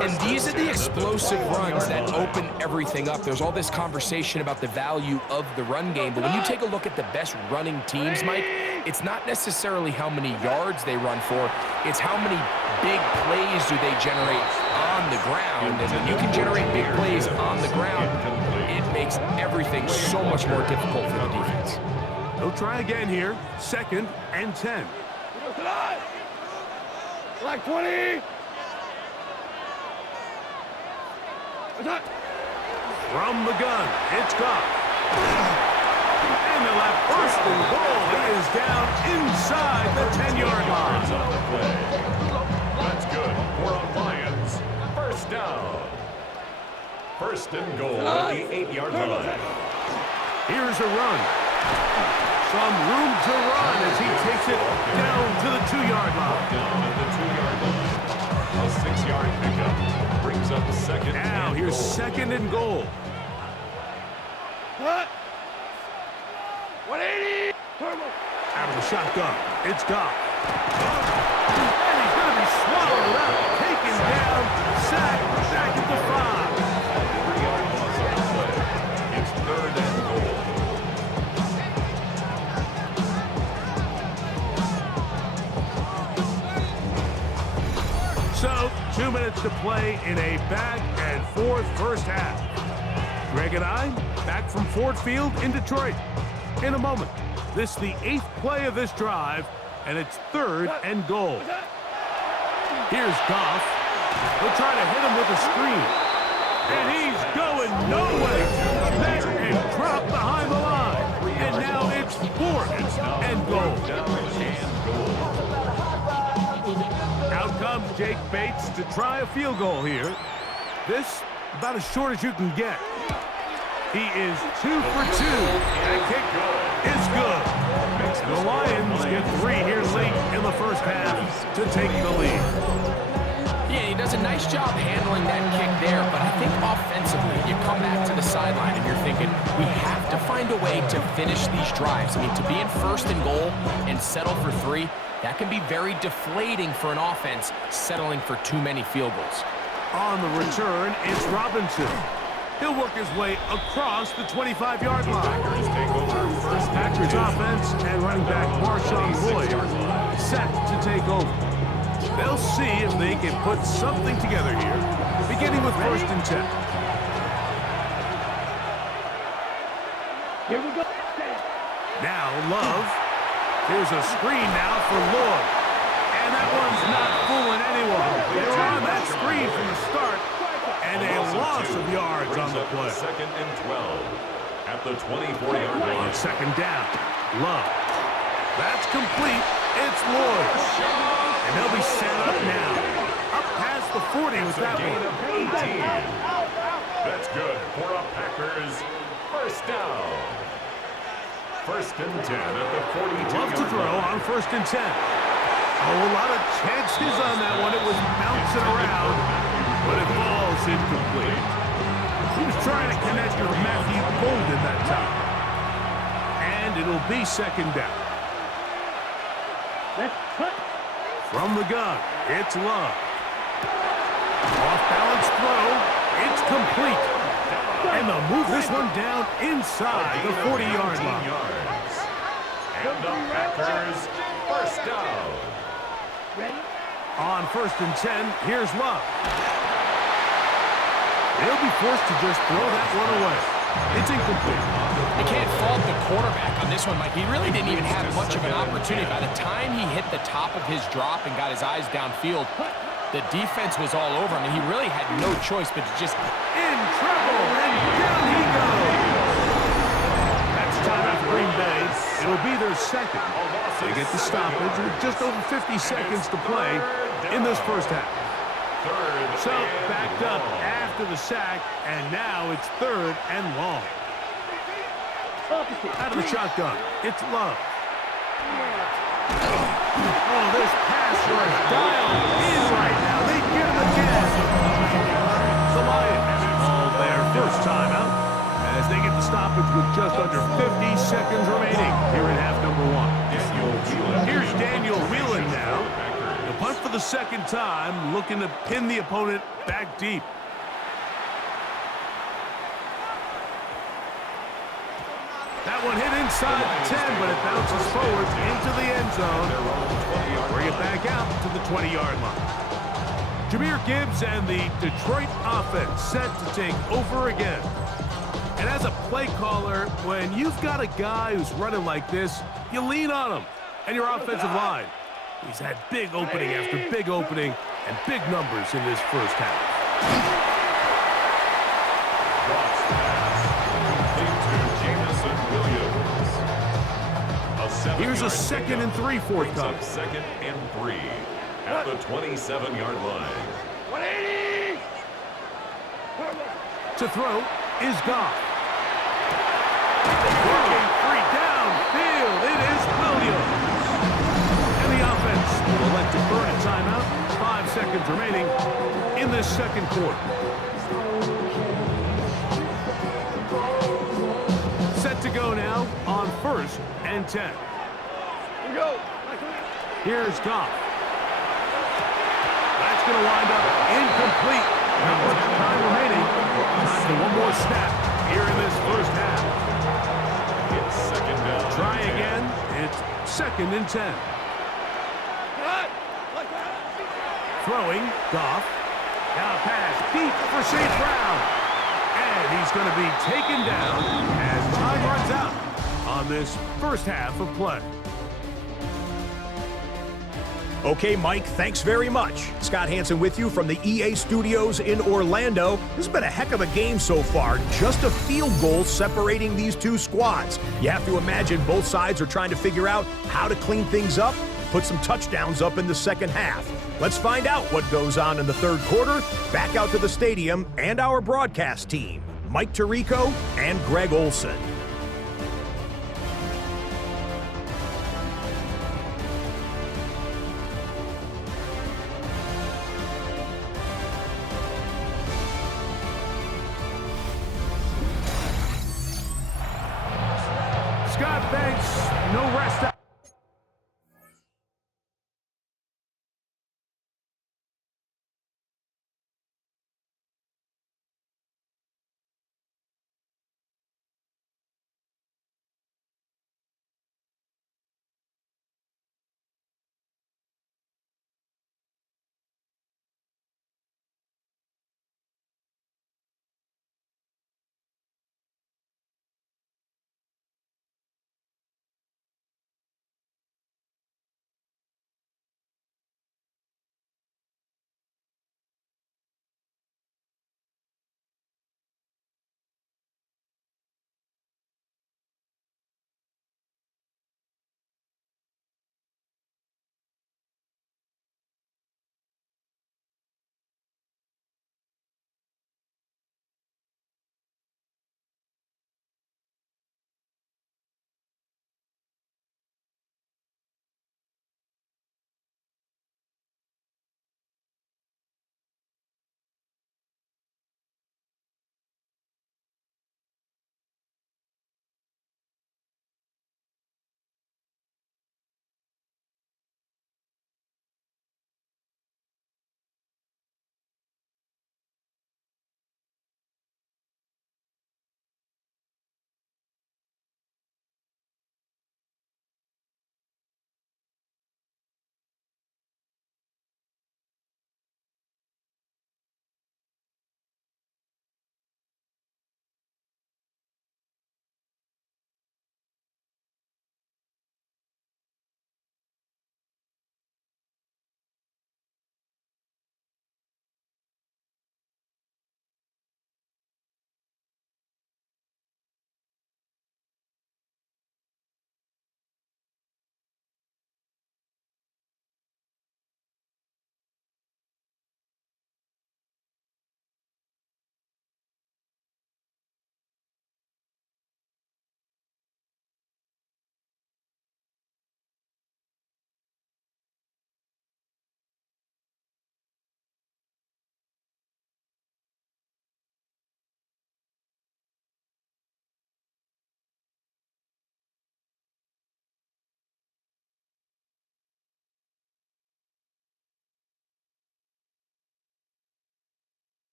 And these are the explosive runs that open everything up. There's all this conversation about the value of the run game, but when you take a look at the best running teams, Mike, it's not necessarily how many yards they run for, it's how many big plays do they generate on the ground. And when you can generate big plays on the ground, it makes everything so much more difficult for the defense. They'll try again here. 2nd and 10. Like 20. From the gun, it's Goff. And they'll have 1st and goal. He is down inside the 10-yard line. That's good for a Lions. 1st down. 1st and goal at the 8-yard line. Here's a run. Some room to run as he takes it down to the 2-yard line. Down at the 2-yard line. A 6-yard pickup. Brings up 2nd. Now here's 2nd and goal. What? 180. Out of the shotgun, it's Goff. And he's going to be swallowed up, taken down, sacked, back at the 5. 3-yard loss on the play. It's 3rd and goal. So, 2 minutes to play in a back-and-forth first half. Greg and I, back from Ford Field in Detroit. In a moment, this is the 8th play of this drive, and it's 3rd and goal. Here's Goff. He'll try to hit him with a screen. And he's going nowhere. Met and dropped behind the line. And now it's 4th and goal. Out comes Jake Bates to try a field goal here. This, about as short as you can get. He is 2 for 2. That kick is good. And the Lions get 3 here late in the first half to take the lead. Yeah, he does a nice job handling that kick there, but I think offensively, you come back to the sideline and you're thinking, we have to find a way to finish these drives. I mean, to be in 1st and goal and settle for 3, that can be very deflating for an offense settling for too many field goals. On the return, it's Robinson. He'll work his way across the 25-yard line. Packers take over first. Packers offense and running back Marshawn Boyd set to take over. They'll see if they can put something together here, beginning with 1st and 10. Here we go. Now Love. Here's a screen now for Lloyd. And that one's not fooling anyone. They were on that screen from the start. And a loss of yards on the play. 2nd and 12 at the 24-yard line. On 2nd down, Love. That's complete. It's Lloyd. And they'll be set up now. Up past the 40 with that Gain one. of 18. That's good for a Packers 1st down. 1st and 10 at the 42-yard line. Love to throw on 1st and 10. Oh, a lot of chances on that one. It was bouncing around, but it falls incomplete. He was trying to connect with Matthew Golden that time. And it'll be 2nd down. Let's cut. From the gun, it's Love. Off-balance throw, it's complete. And they'll move this one down inside the 40-yard line. Yards. And the Packers 1st down. Ready? On 1st and 10, here's Love. They'll be forced to just throw that one away. It's incomplete. You can't fault the quarterback on this one, Mike. He really didn't even have much of an opportunity. By the time he hit the top of his drop and got his eyes downfield, the defense was all over him, and he really had no choice but to just... In trouble, and down he goes. That's time out for Green Bay. It'll be their 2nd. They get the stoppage with just over 50 seconds to play in this first half. So, backed up after the sack, and now it's 3rd and long. Out of the shotgun, it's Love. Oh, this pass was dialed in right now. They get him again. The Lions, all there stoppage with just under 50 seconds remaining here in half number one. Here's Daniel Whelan now. The punt for the second time, looking to pin the opponent back deep. That one hit inside the 10, but it bounces forward into the end zone. Bring it back out to the 20-yard line. Jahmyr Gibbs and the Detroit offense set to take over again. And as a play caller, when you've got a guy who's running like this, you lean on him and your offensive line. He's had big opening after big opening and big numbers in this first half. Here's a 2nd and 3 forthcoming. 2nd and 3 at the 27-yard line. 180! To throw is Goff. Working free downfield. It is Williams. And the offense will elect to burn a timeout. 5 seconds remaining in this second quarter. Set to go now on 1st and 10. Go. Here's Goff. That's going to wind up incomplete. Not much time remaining. Time for one more snap here in this first half. It's 2nd down. Try again. It's 2nd and 10. Throwing, Goff. Now pass deep for St. Brown. And he's going to be taken down as time runs out on this first half of play. Okay, Mike, thanks very much. Scott Hansen with you from the EA Studios in Orlando. This has been a heck of a game so far. Just a field goal separating these two squads. You have to imagine both sides are trying to figure out how to clean things up, put some touchdowns up in the second half. Let's find out what goes on in the third quarter. Back out to the stadium and our broadcast team, Mike Tirico and Greg Olson. Scott, thanks. No rest.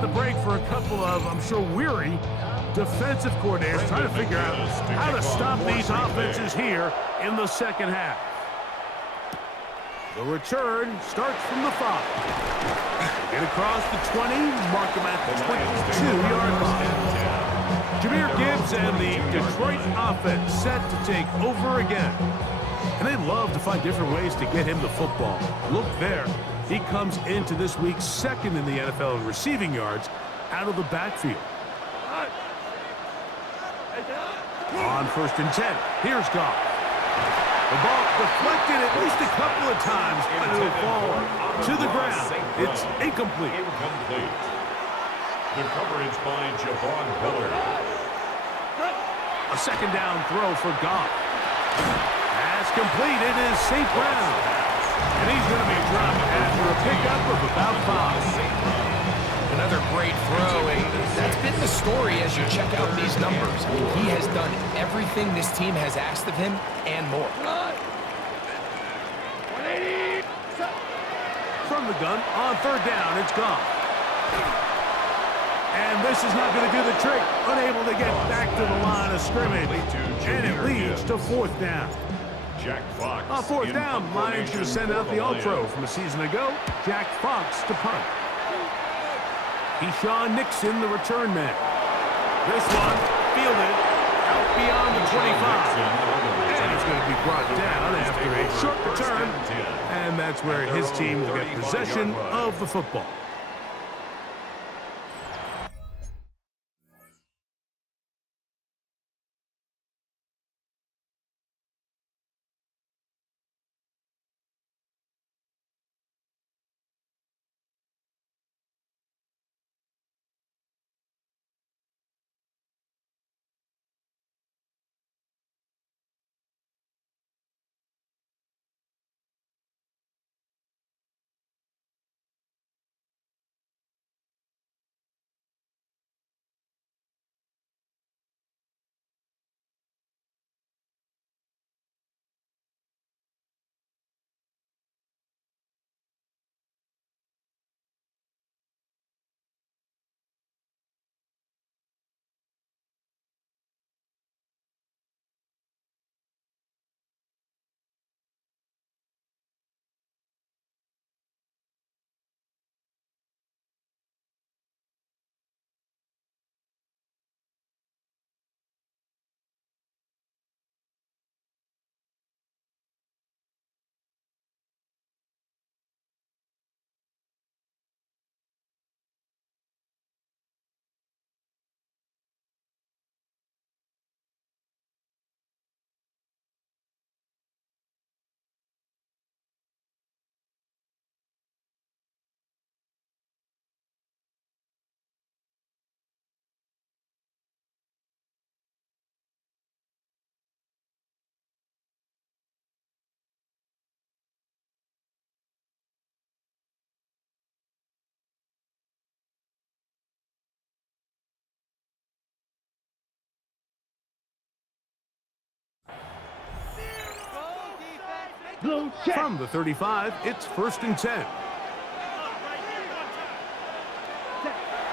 The break for a couple of, I'm sure, weary defensive coordinators trying to figure out how to stop these offenses here in the second half. The return starts from the 5. Get across the 20, mark him at the 22-yard line. Jahmyr Gibbs and the Detroit offense set to take over again. And they love to find different ways to get him the football. Look there. He comes into this week second in the NFL in receiving yards out of the backfield. On 1st and 10, here's Goff. The ball deflected at least a couple of times, but it'll fall to the ground. It's incomplete. The coverage by Javon Bullard. A second down throw for Goff. Pass complete. It is St. Brown. And he's going to be dropped after a pickup of about 5. Another great throw, and that's been the story as you check out these numbers. I mean, he has done everything this team has asked of him and more. From the gun, on 3rd down, it's Goff. And this is not going to do the trick. Unable to get back to the line of scrimmage. And it leads to 4th down. Jack Fox. On 4th down, Lions should send out the All-Pro from a season ago, Jack Fox, to punt. Keyshawn Nixon, the return man. This one, fielded out beyond the 25. And it's going to be brought down after a short return. And that's where his team will get possession of the football. From the 35, it's 1st and 10.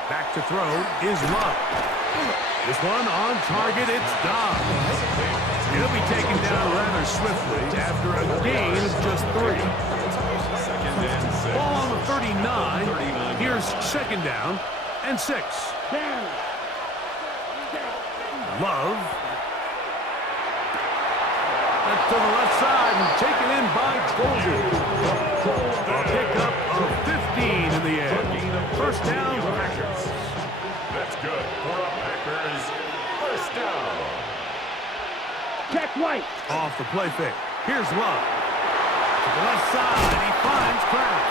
Back to throw is Love. This one on target, it's Dobbs. He'll be taken down rather swiftly after a gain of just 3. Ball on the 39. Here's 2nd down and 6. Love. That's to the left side and taken in by Colby. A pickup of 15 in the air. 1st down, Packers. That's good for a Packers 1st down. Check right. Off the play fake. Here's Love. To the left side, he finds Kraft.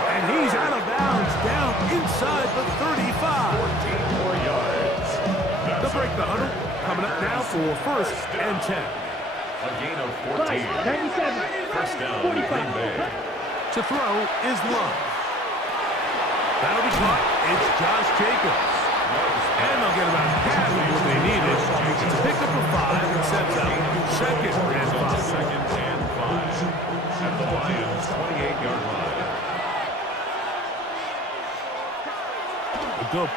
And he's out of bounds down inside the 35. 14 more yards. They'll break the huddle. Coming up now for 1st and 10. A gain of 14. 97. 1st down, 45. Green Bay. To throw is Love. That'll be caught. It's Josh Jacobs. And they'll get about half of what they needed. It's a pickup of 5 and sets up 2nd and 5. 2nd and 5. At the Lions' 28-yard line.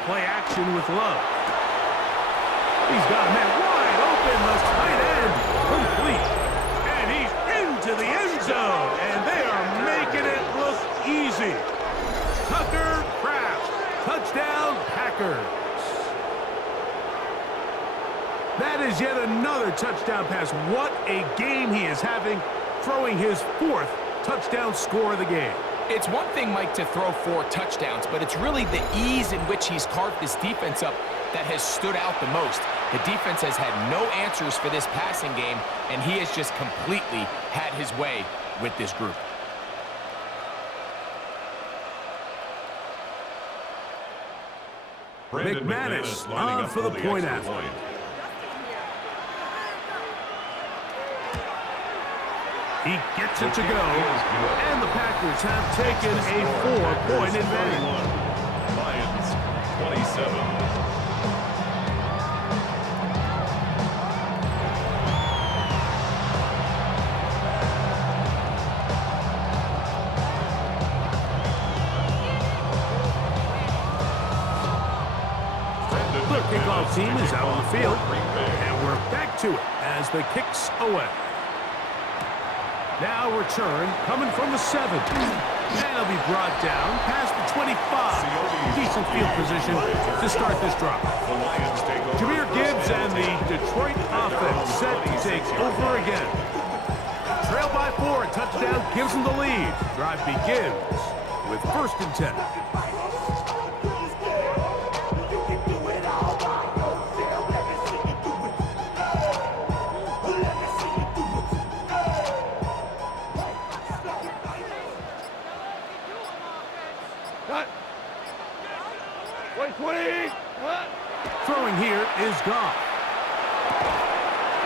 play action with Love. He's got a man wide open, the tight end, complete. And he's into the end zone, and they are making it look easy. Tucker Kraft, touchdown Packers. That is yet another touchdown pass. What a game he is having, throwing his 4th touchdown score of the game. It's one thing, Mike, to throw 4 touchdowns, but it's really the ease in which he's carved this defense up that has stood out the most. The defense has had no answers for this passing game, and he has just completely had his way with this group. McManus on for the point after. He gets it to go, and the Packers have taken a 4-point advantage. Lions, 27. The kickoff team is out on the field, and we're back to it as the kick's away. Now return, coming from the 7. And it'll be brought down past the 25. Decent field position to start this drive. Jahmyr Gibbs and the Detroit offense set to take over again. Trail by 4, a touchdown gives them the lead. Drive begins with 1st and 10. Throwing here is Goff.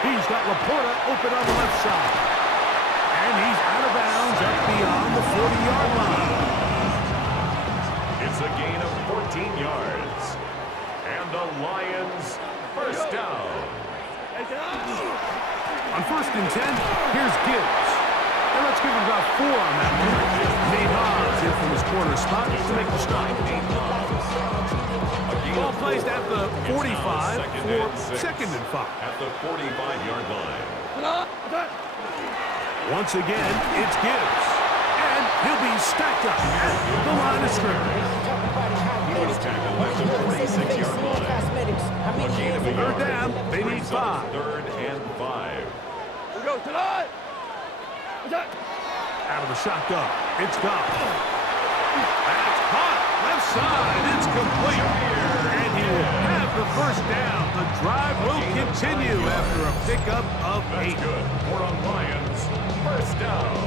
He's got Laporta open on the left side. And he's out of bounds up beyond the 40-yard line. It's a gain of 14 yards. And the Lions first down. On 1st and 10, here's Gibbs. And let's give him about 4 on that one. Nate Hobbs in from his corner spot to make the stop. Ball placed at the 45 for 2nd and 5. At the 45-yard line. Once again, it's Gibbs. And he'll be stacked up at the line of scrimmage. He's tackled at the 46-yard line. A gain of a yard. 3rd down, they need 5. 3rd and 5. Out of the shotgun, it's Goff. That's caught, left side, it's complete. And he will have the 1st down. The drive will continue after a pickup of 8. That's good for a Lions first down.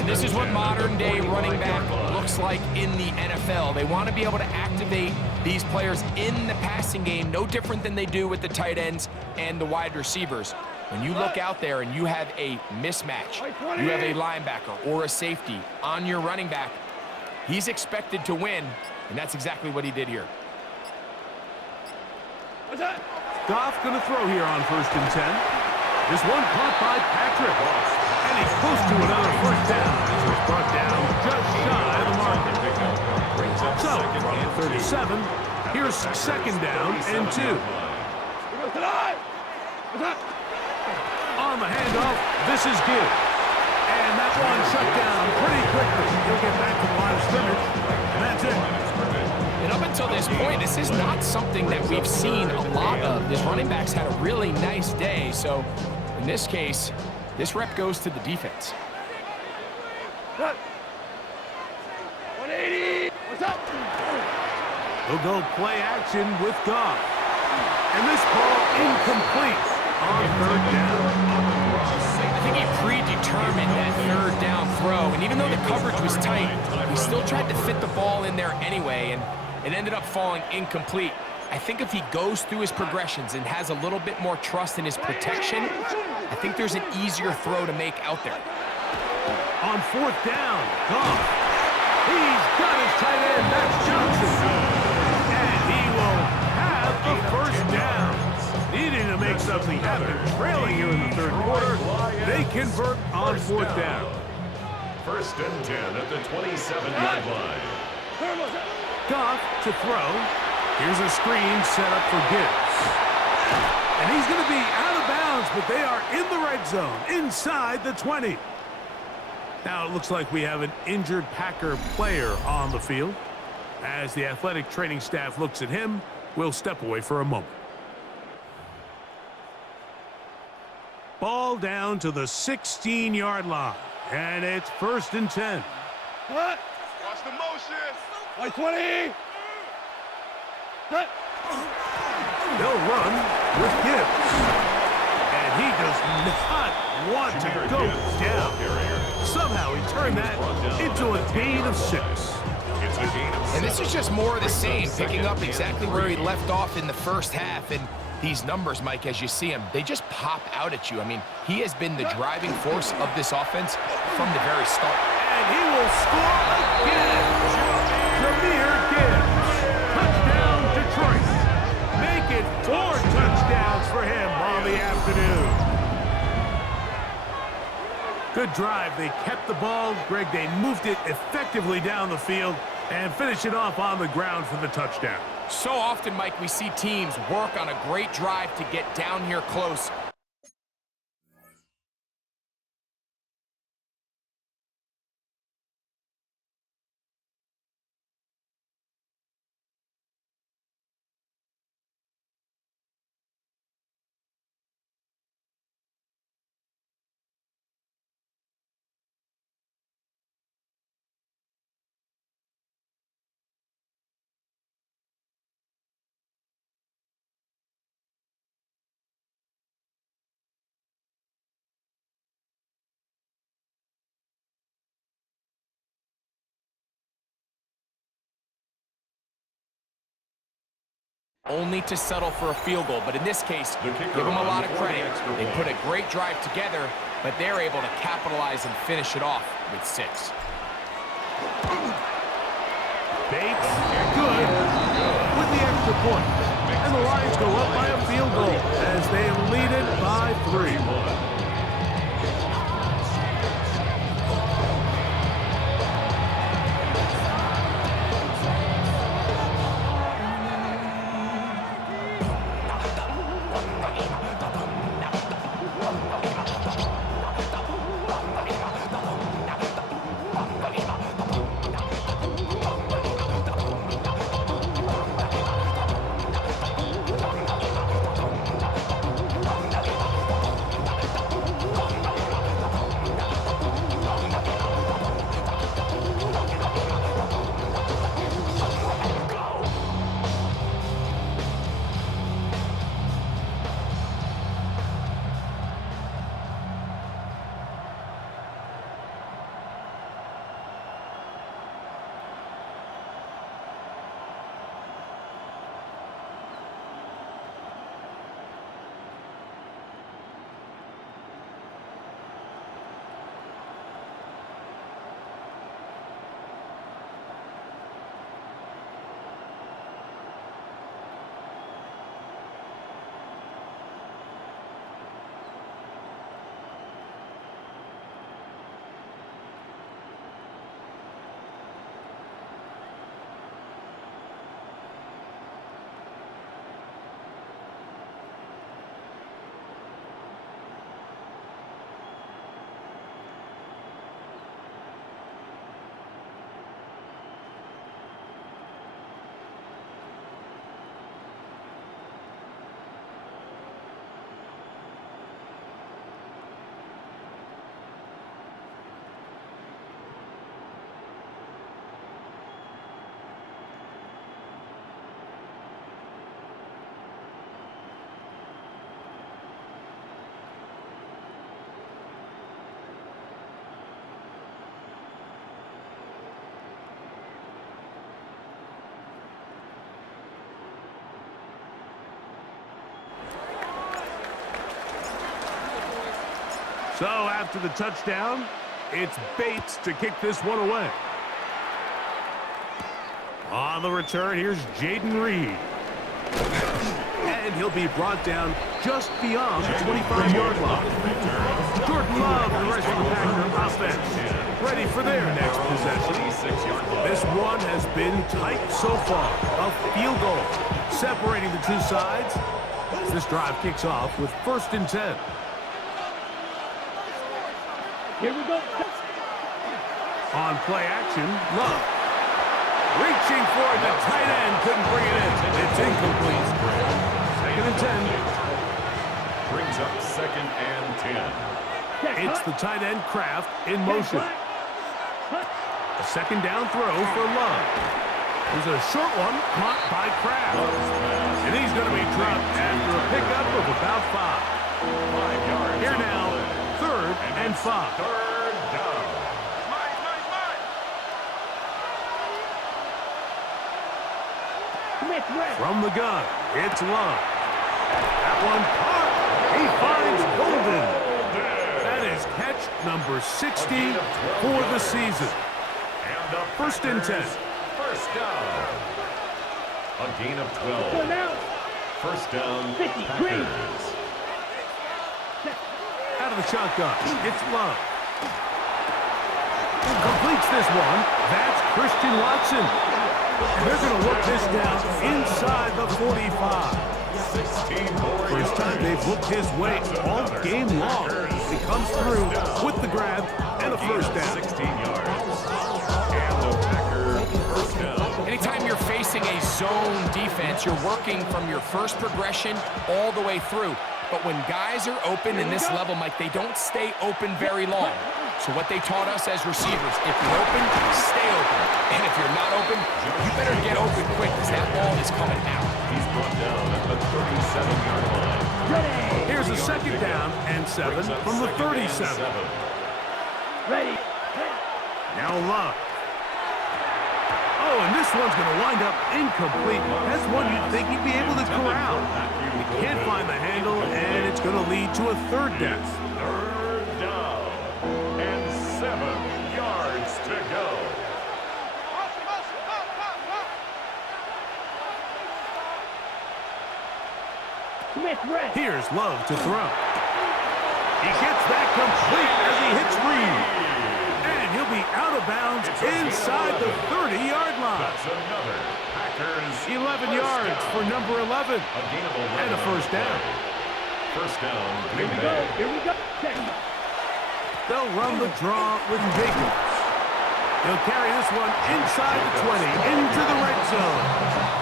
And this is what modern-day running back looks like in the NFL. They want to be able to activate these players in the passing game, no different than they do with the tight ends and the wide receivers. When you look out there and you have a mismatch, you have a linebacker or a safety on your running back, he's expected to win, and that's exactly what he did here. Goff going to throw here on 1st and 10. This one caught by Patrick. And he's close to another 1st down. This was brought down just shy of the mark. So, from the 37, here's 2nd down and 2. On the handoff, this is Gibbs. And that one shut down pretty quickly. He'll get back to the line of scrimmage, and that's it. And up until this point, this is not something that we've seen a lot of. This running back's had a really nice day, so in this case, this rep goes to the defense. 180. What's up? He'll go play action with Goff. And this ball incomplete on 3rd down. I think he predetermined that 3rd down throw, and even though the coverage was tight, he still tried to fit the ball in there anyway, and it ended up falling incomplete. I think if he goes through his progressions and has a little bit more trust in his protection, I think there's an easier throw to make out there. On 4th down, Goff. He's got his tight end, that's Johnson. And he will have the 1st down. Needing to make something happen. Trailing here in the 3rd quarter. They convert on 4th down. 1st and 10 at the 27-yard line. Goff to throw. Here's a screen set up for Gibbs. And he's going to be out of bounds, but they are in the red zone, inside the 20. Now it looks like we have an injured Packer player on the field. As the athletic training staff looks at him, we'll step away for a moment. Ball down to the 16-yard line, and it's 1st and 10. What? Watch the motion. Like 20. Cut. They'll run with Gibbs. And he does not want to go down. Somehow he turned that into a gain of 6. And this is just more of the same, picking up exactly where he left off in the first half. And these numbers, Mike, as you see him, they just pop out at you. I mean, he has been the driving force of this offense from the very start. And he will score again. Jahmyr Gibbs. Touchdown, Detroit. Make it 4 touchdowns for him on the afternoon. Good drive. They kept the ball. Greg, they moved it effectively down the field and finished it off on the ground for the touchdown. So often, Mike, we see teams work on a great drive to get down here close. Only to settle for a field goal, but in this case, give them a lot of credit. They put a great drive together, but they're able to capitalize and finish it off with 6. Bates, good, with the extra point. And the Lions go up by a field goal as they lead it by 3. So after the touchdown, it's Bates to kick this one away. On the return, here's Jaden Reed. And he'll be brought down just beyond the 25-yard line. Jordan Love and the rest of the Packer offense ready for their next possession. 26-yard line. This one has been tight so far. A field goal separating the two sides. As this drive kicks off with 1st and 10. Here we go. On play action, Love. Reaching for it, the tight end couldn't bring it in. It's incomplete. 2nd and 10. Brings up 2nd and 10. It's the tight end Kraft in motion. A 2nd down throw for Love. There's a short one caught by Kraft. And he's going to be dropped after a pickup of about 5. 5 yards. Here now, 3rd and 5. 3rd down. From the gun, it's Love. That one caught. He finds Golden. That is catch number 60 for the season. And the 1st and 10. First down. A gain of 12. First down, 50, Packers. Out of the shotgun, it's Love. Completes this one. That's Christian Watson. And they're going to work this down inside the 45. 16 more First time they've looked his way all game long. He comes through with the grab and a 1st down. 16 yards. And the Packers first down. Anytime you're facing a zone defense, you're working from your first progression all the way through. But when guys are open in this level, Mike, they don't stay open very long. So what they taught us as receivers, if you're open, stay open. And if you're not open, you better get open quick because that ball is coming out. He's brought down at the 37-yard line. Here's a 2nd down and 7 from the 37. Ready. Now Love. Oh, and this one's going to wind up incomplete. That's one you'd think he'd be able to corral. He can't find the handle, and it's going to lead to a 3rd down. 3rd down. And 7 yards to go. Here's Love to throw. He gets that complete as he hits Reed. And he'll be out of bounds inside the 30-yard line. That's another Packers 11 yards for number 11. A gain of 11 And a 1st down. First down, Green Here Bay. we go. They'll run the draw with Jacobs. He'll carry this one inside the 20 into the red zone.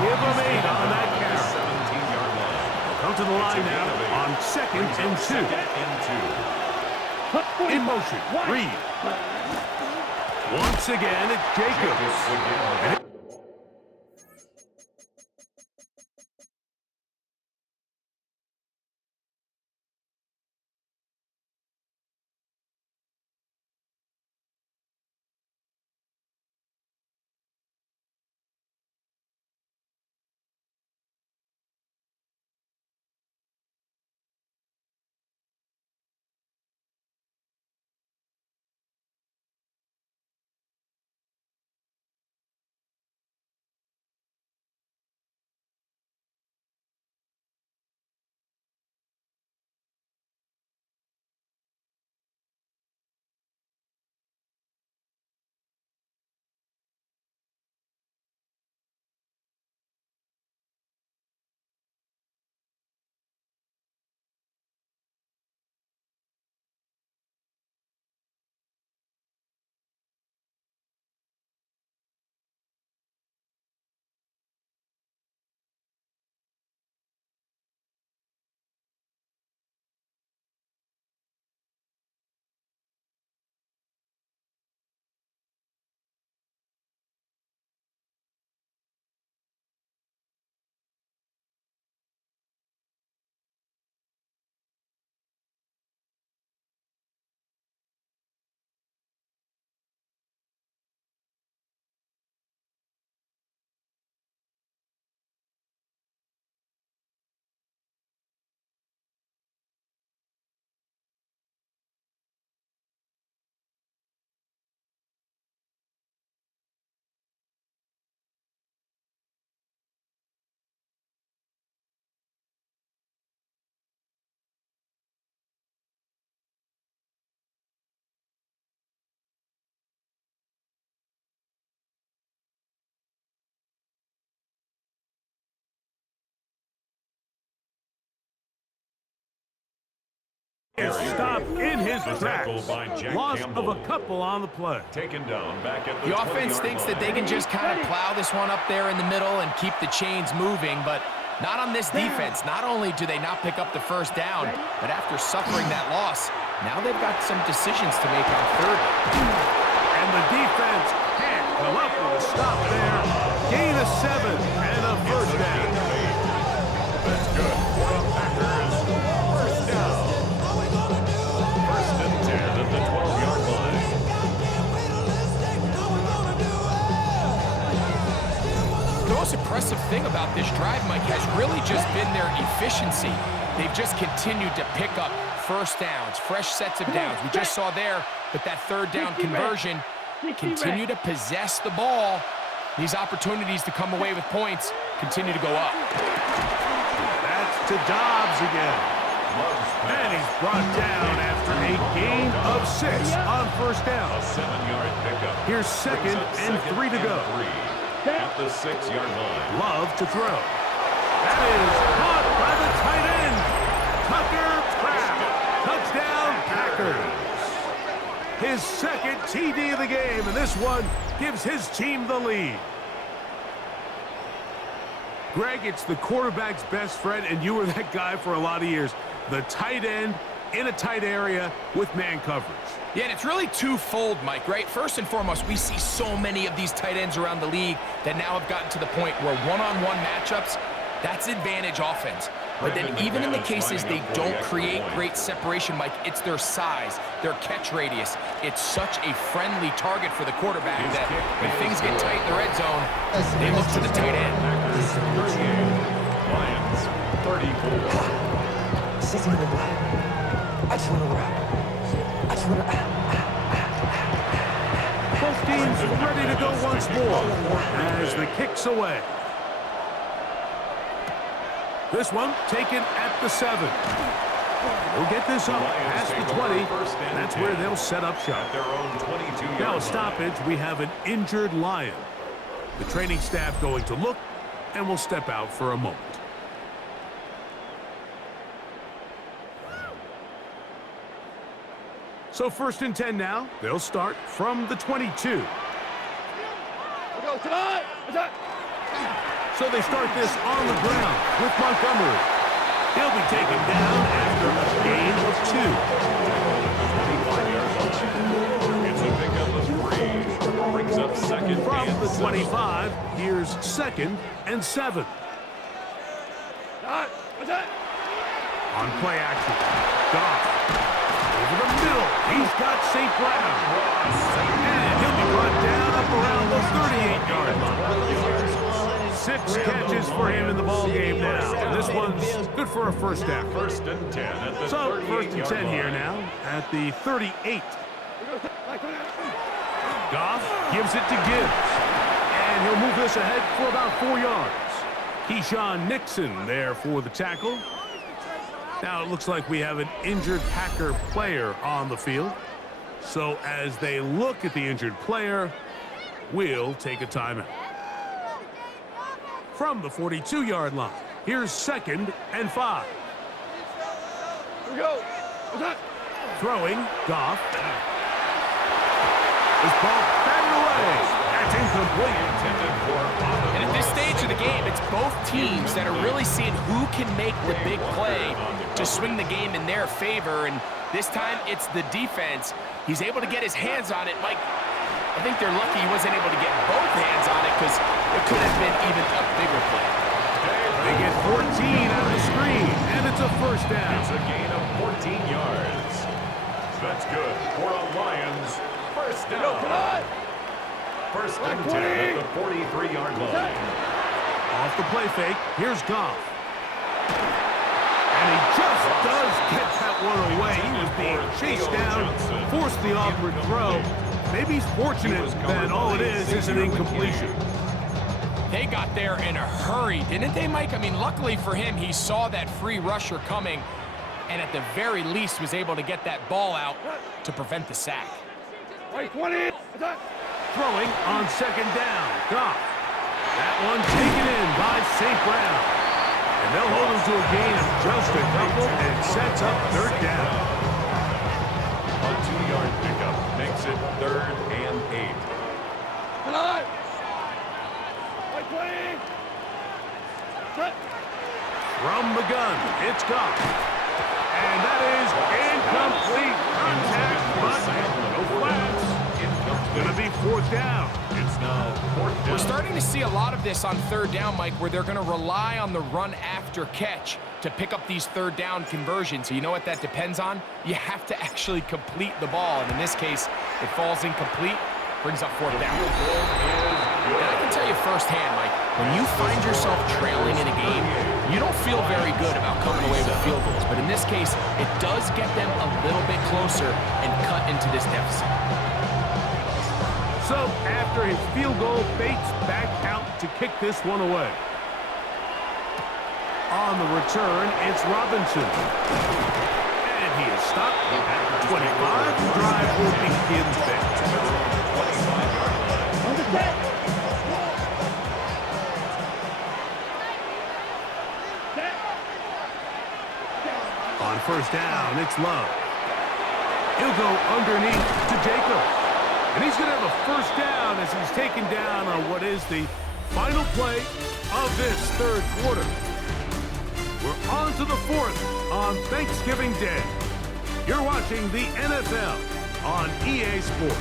Give him 8 on that carry. 17-yard line. Come to the line now on 2nd and 2. In motion, Reed. Once again, it's Jacobs. Again. Stop in his tracks. Loss of a couple on the play. Taken down back at the The offense 20-yard thinks line. that they can just kind of plow this one up there in the middle and keep the chains moving, but not on this defense. Not only do they not pick up the first down, but after suffering that loss, now they've got some decisions to make on third. And the defense can't come up with a stop there. Gain of 7 and a first down. That's good for the Packers. First down. First and 10 at the 12-yard line. The most impressive thing about this drive, Mike, has really just been their efficiency. They've just continued to pick up first downs, fresh sets of downs. We just saw there with that third down conversion, continue to possess the ball. These opportunities to come away with points continue to go up. That's to Dobbs again. And he's brought down after a gain of 6 on first down. A 7-yard pickup. Here's second and 3 to go. At the 6-yard line. Love to throw. That is caught by the tight end. Tucker Pratt. Touchdown, Packers. His second TD of the game, and this one gives his team the lead. Greg, it's the quarterback's best friend, and you were that guy for a lot of years. The tight end in a tight area with man coverage. Yeah, and it's really twofold, Mike, right? First and foremost, we see so many of these tight ends around the league that now have gotten to the point where one-on-one matchups, that's advantage offense. But then even in the cases they don't create great separation, Mike, it's their size, their catch radius. It's such a friendly target for the quarterback that when things get tight in the red zone, they look to the tight end. Lions 34. I just want to rock. I just want to... Both teams ready to go once more as the kick's away. This one taken at the 7. We'll get this up past the 20. That's where they'll set up shop. Their own 22-yard Now line. a stoppage, we have an injured Lion. The training staff going to look and will step out for a moment. So first and 10 now. They'll start from the 22. Go tonight. So they start this on the ground with Montgomery. He'll be taken down after a gain of 2. It's a pickup of 3. Brings up second From and the 7. 25, here's second and 7. On play action, Goff. Over the middle, he's got St. Brown. And he'll be brought down up around the 38-yard line. 6 catches for him in the ball game now. And this one's good for a first down. First and 10 at the So first and 10 38-yard here line. now at the 38. Goff gives it to Gibbs. And he'll move this ahead for about 4 yards. Keyshawn Nixon there for the tackle. Now it looks like we have an injured Packer player on the field. So as they look at the injured player, we'll take a timeout. From the 42-yard line, here's second and 5. Here we go. Throwing, Goff. This ball batted away. That's incomplete. And at this stage of the game, it's both teams that are really seeing who can make the big play to swing the game in their favor. And this time, it's the defense. He's able to get his hands on it. Mike, I think they're lucky he wasn't able to get both hands on it because it could have been even a bigger play. They get 14 out of the screen, and it's a first down. It's a gain of 14 yards. That's good for a Lions first down. First and 10 at the 43-yard line. Off the play fake, here's Goff. And he just does get that one away. He was being chased down, forced the awkward throw. Maybe he's fortunate that all it is an incompletion. They got there in a hurry, didn't they, Mike? I mean, luckily for him, he saw that free rusher coming and at the very least was able to get that ball out to prevent the sack. Throwing on second down, Goff. That one taken in by St. Brown. And they'll hold him to a gain of just a couple and sets up third down. 3rd and 8. Tonight. Right, clean. Set. From the gun, it's gone. And that is incomplete. Contact, but no flags. It's going to be 4th down. It's now 4th down. We're starting to see a lot of this on 3rd down, Mike, where they're going to rely on the run after catch to pick up these 3rd down conversions. So you know what that depends on? You have to actually complete the ball. And in this case, it falls incomplete, brings up 4th down. And I can tell you firsthand, Mike, when you find yourself trailing in a game, you don't feel very good about coming away with field goals. But in this case, it does get them a little bit closer and cut into this deficit. So after his field goal, Bates back out to kick this one away. On the return, it's Robinson. And he is stopped at the 25. The drive will begin there. On the set. On 1st down, it's Love. He'll go underneath to Jacobs. And he's going to have a 1st down as he's taken down on what is the final play of this 3rd quarter. We're on to the 4th on Thanksgiving Day. You're watching the NFL on EA Sports.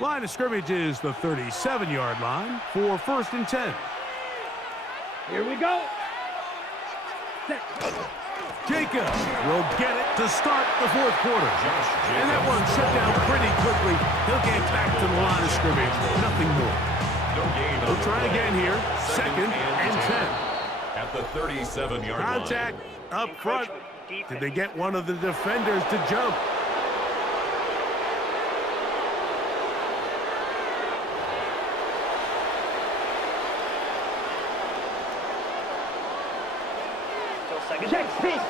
Line of scrimmage is the 37-yard line for 1st and 10. Here we go. Set. Jacob will get it to start the 4th quarter. And that one shut down pretty quickly. He'll get back to the line of scrimmage. Nothing more. We'll try again here. 2nd and 10. At the 37-yard line. Contact up front. Did they get one of the defenders to jump? Check pitch.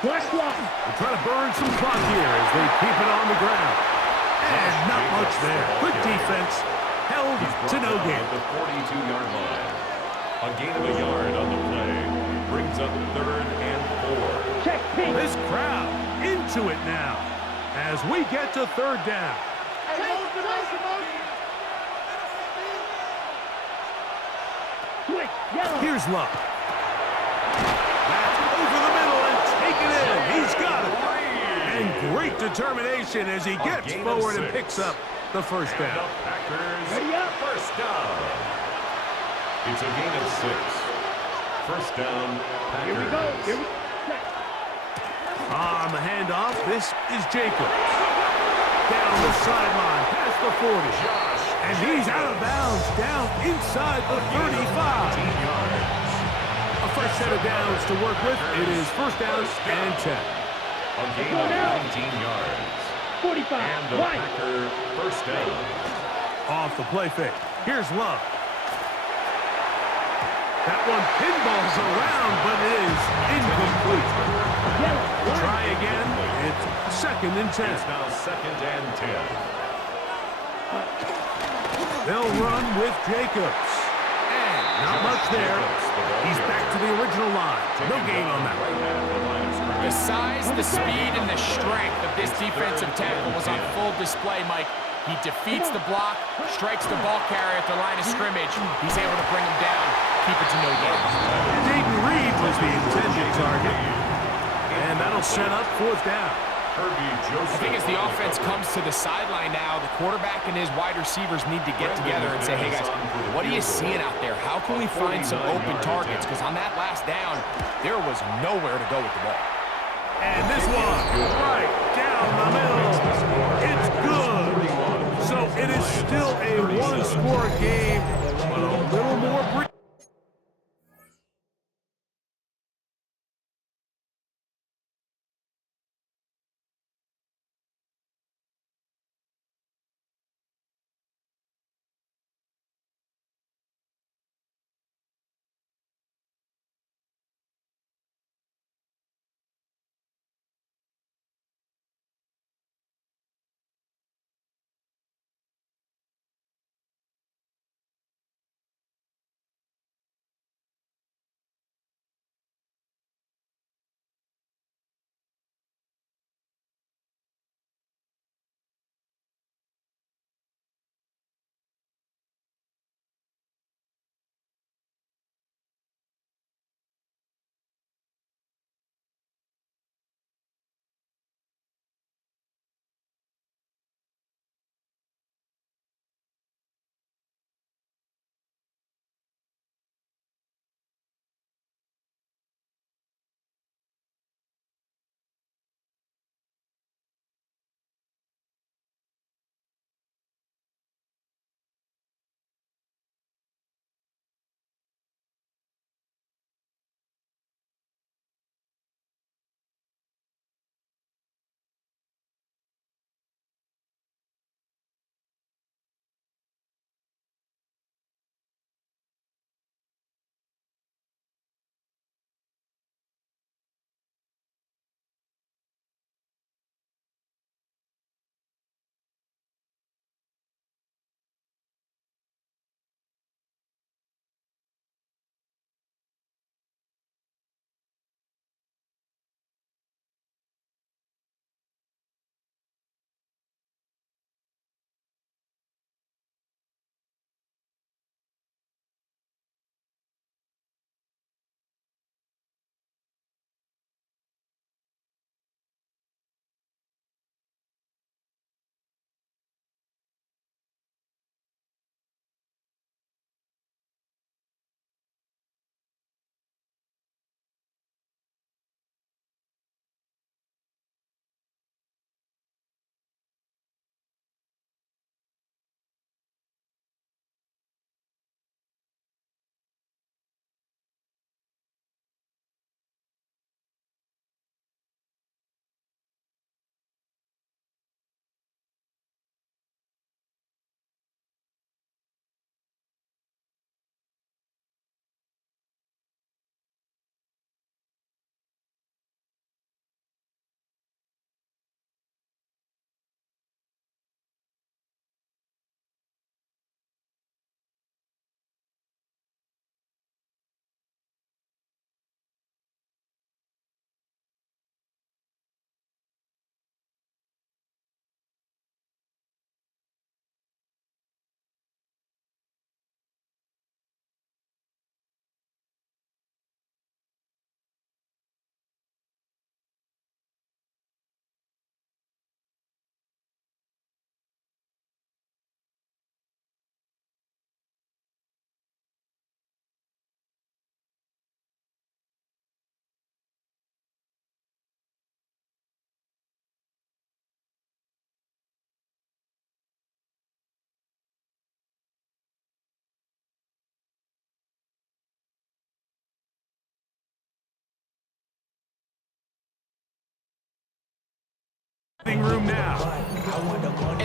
Flash block. They're trying to burn some clock here as they keep it on the ground. And not much there. Good defense. Held to no gain. The 42-yard line. A gain of a yard on the play. Brings up 3rd and 4. Check pitch. This crowd into it now as we get to 3rd down. Switch. Yellow. Here's Love. That's over the middle and taken in. He's got it. And great determination as he gets forward and picks up the 1st down. The Packers, Ready up. 1st down. It's a gain of 6. 1st down, Packers. Here we go. Here we go. On the handoff, this is Jacobs. Down the sideline, past the 40. And he's out of bounds, down inside the 35. A fresh set of downs to work with. It is 1st down and 10. A gain of 19 yards. 45. And the Right. Packer 1st down. Off the play fake. Here's Love. That one pinballs around, but it is incomplete. Yellow. Try again. It's 2nd and 10. It's now 2nd and 10. They'll run with Jacobs. And not much there. He's back to the original line. No gain on that. The size, the speed, and the strength of this defensive tackle was on full display, Mike. He defeats the block, strikes the ball carrier at the line of scrimmage. He's able to bring him down, keep it to no gain. Dayton Reed was the intended target. And that'll set up 4th down. I think as the offense comes to the sideline now, the quarterback and his wide receivers need to get together and say, hey guys, what are you seeing out there? How can we find some open targets? Because on that last down, there was nowhere to go with the ball. And this one, right down the middle. It's good. So it is still a one-score game, but a little more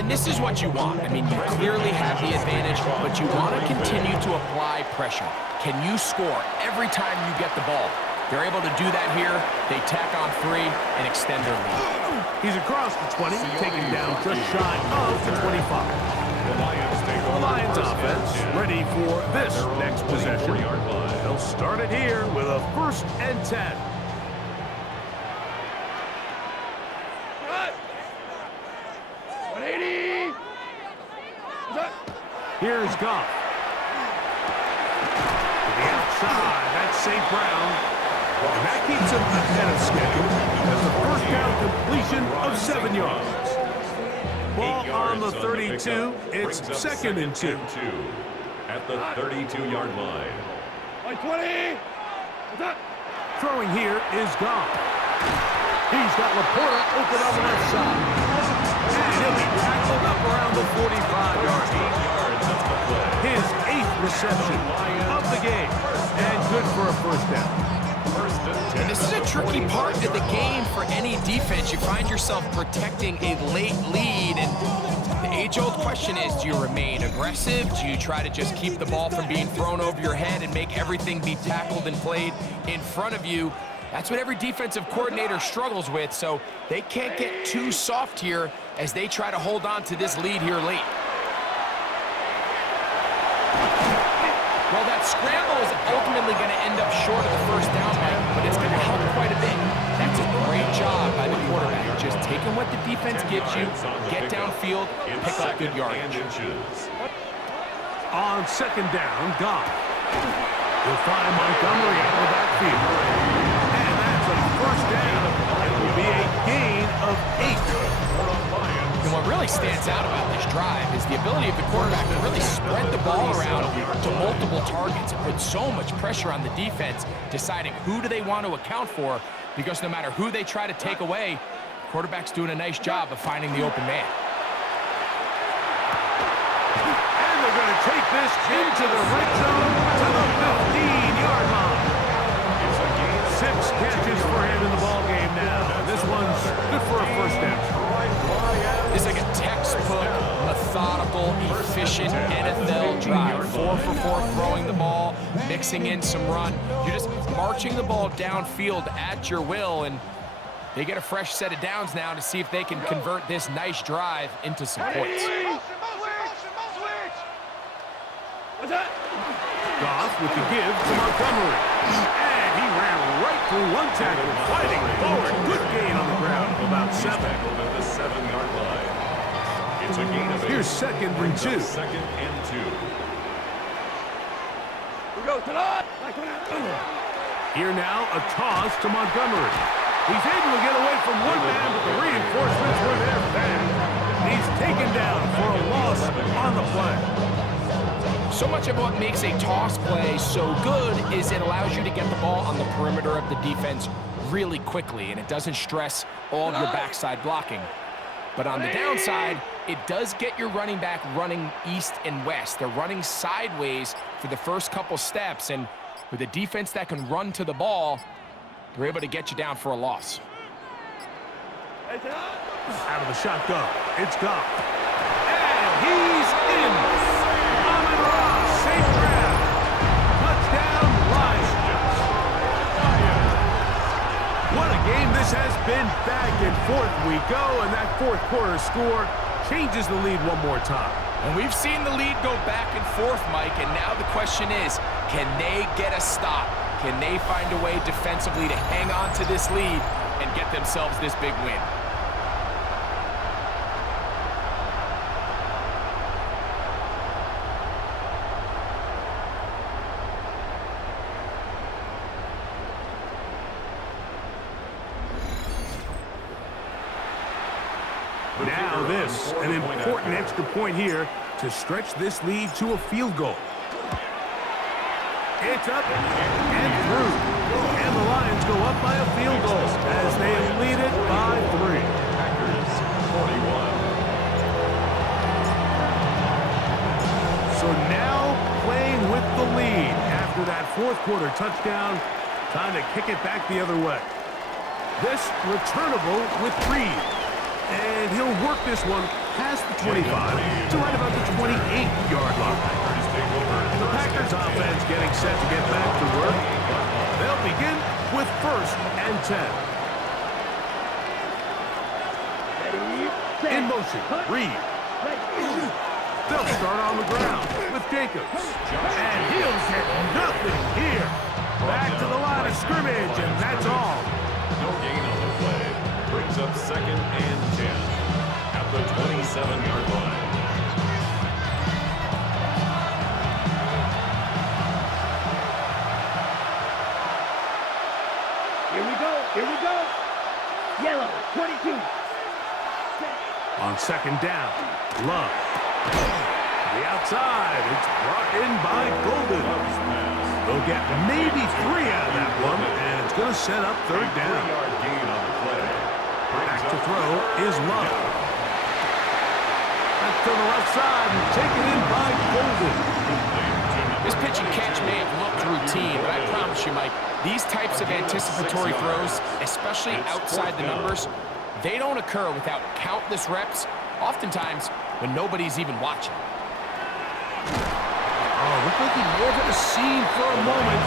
And this is what you want. I mean, you clearly have the advantage, but you want to continue to apply pressure. Can you score every time you get the ball? They're able to do that here. They tack on 3 and extend their lead. He's across the 20, taken down just shy of the 25. The Lions offense ready for this next possession. They'll start it here with a 1st and 10. Cut. 180. Here's Goff. To the outside, that's St. Brown. And that keeps him ahead of schedule as the 1st down completion of 7 yards. Ball on the 32, it's 2nd and 2. At the 32-yard line. 20. Throwing here is Goff. He's got Laporta open on the left side. And he'll be tackled up around the 45-yard line. His 8th reception of the game. And good for a 1st down. And this is a tricky part of the game for any defense. You find yourself protecting a late lead, and the age-old question is, do you remain aggressive? Do you try to just keep the ball from being thrown over your head and make everything be tackled and played in front of you? That's what every defensive coordinator struggles with, so they can't get too soft here as they try to hold on to this lead here late. Well, that scramble is ultimately going to end up short of the 1st down, Mike, but it's going to help quite a bit. That's a great job by the quarterback, just taking what the defense gives you, get downfield, pick up good yardage. On 2nd down, Goff. He'll find Montgomery out of the backfield. And that's a 1st down. It will be a gain of 8. And what really stands out about this drive is the ability of the quarterback to really spread the ball around to multiple targets and put so much pressure on the defense, deciding who do they want to account for, because no matter who they try to take away, the quarterback's doing a nice job of finding the open man. And they're going to take this into the red zone to the 15-yard line. 6 catches for him in the ballgame now. This one's good for a 1st down. It's like a textbook, methodical, efficient NFL drive. 4 for 4 throwing the ball, mixing in some run. You're just marching the ball downfield at your will, and they get a fresh set of downs now to see if they can convert this nice drive into some points. Goff with the give to Montgomery. And he ran right through one tackle, fighting forward. Good gain on the ground of about 7. Tackled at the 7-yard line. It's a gain of 8. Here's 2nd and 2. 2nd and 2. We go tonight. Here now, a toss to Montgomery. He's able to get away from one man, but the reinforcements were there fast. He's taken down for a loss on the play. So much of what makes a toss play so good is it allows you to get the ball on the perimeter of the defense really quickly, and it doesn't stress all of your backside blocking. But on the downside, it does get your running back running east and west. They're running sideways for the first couple steps, and with a defense that can run to the ball, they're able to get you down for a loss. Out of the shotgun, it's Goff. And he's in. St. Brown. Touchdown, Lions. What a game this has been. Back and forth we go, and that 4th quarter score changes the lead one more time. And we've seen the lead go back and forth, Mike, and now the question is, can they get a stop? Can they find a way defensively to hang on to this lead and get themselves this big win? Now this, an important extra point here to stretch this lead to a field goal. It's up and through. And the Lions go up by a field goal as they lead it by 3. Packers 41. So now playing with the lead after that 4th quarter touchdown, time to kick it back the other way. This returnable with Reed. And he'll work this one past the 25 to right about the 28-yard line. The Packers offense getting set to get back to work. They'll begin with 1st and 10. In motion, Reed. They'll start on the ground with Jacobs. And he'll get nothing here. Back to the line of scrimmage, and that's all. No gain on the play. Brings up 2nd and 10 at the 27-yard line. Here we go. Here we go. Yellow, 22. On 2nd down, Love. The outside, it's brought in by Golden. They'll get maybe 3 out of that one, and it's going to set up 3rd down. 3-yard gain on the play. Back to throw is Love. That's to the left side and taken in by Golden. This pitch and catch may have looked routine, but I promise you, Mike, these types of anticipatory throws, especially outside the numbers, they don't occur without countless reps, oftentimes when nobody's even watching. Oh, looked like he more of a scene for a moment.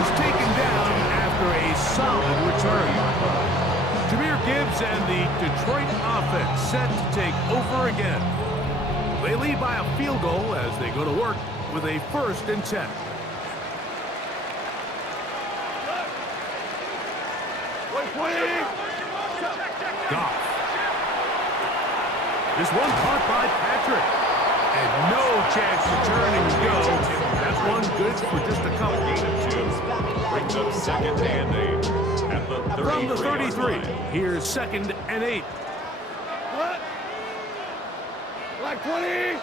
Was taken down after a solid return. Jahmyr Gibbs and the Detroit offense set to take over again. They lead by a field goal as they go to work with a 1st and 10. Goff. This one caught by Patrick. And no chance to turn and go. That's one good for just a couple. Brings up 2nd and 8 at the 33. From the 33, here's 2nd and 8. What? Black 20.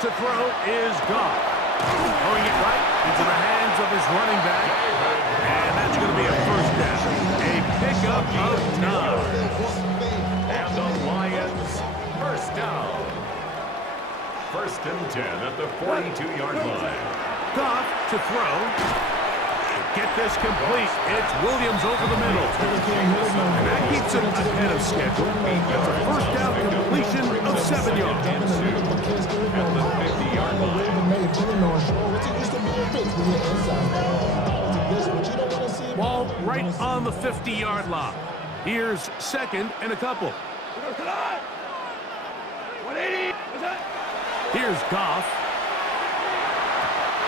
To throw is Goff. Throwing it right into the hands of his running back. And that's going to be a 1st down. A pickup of 9. And the Lions 1st down. 1st and 10 at the 42-yard line. Goff to throw. Get this complete. It's Williams over the middle. And that keeps him ahead of schedule. That's a 1st down completion of 7 yards. At the 50-yard line. Ball right on the 50-yard line. Here's 2nd and a couple. 180. What's that? Here's Goff.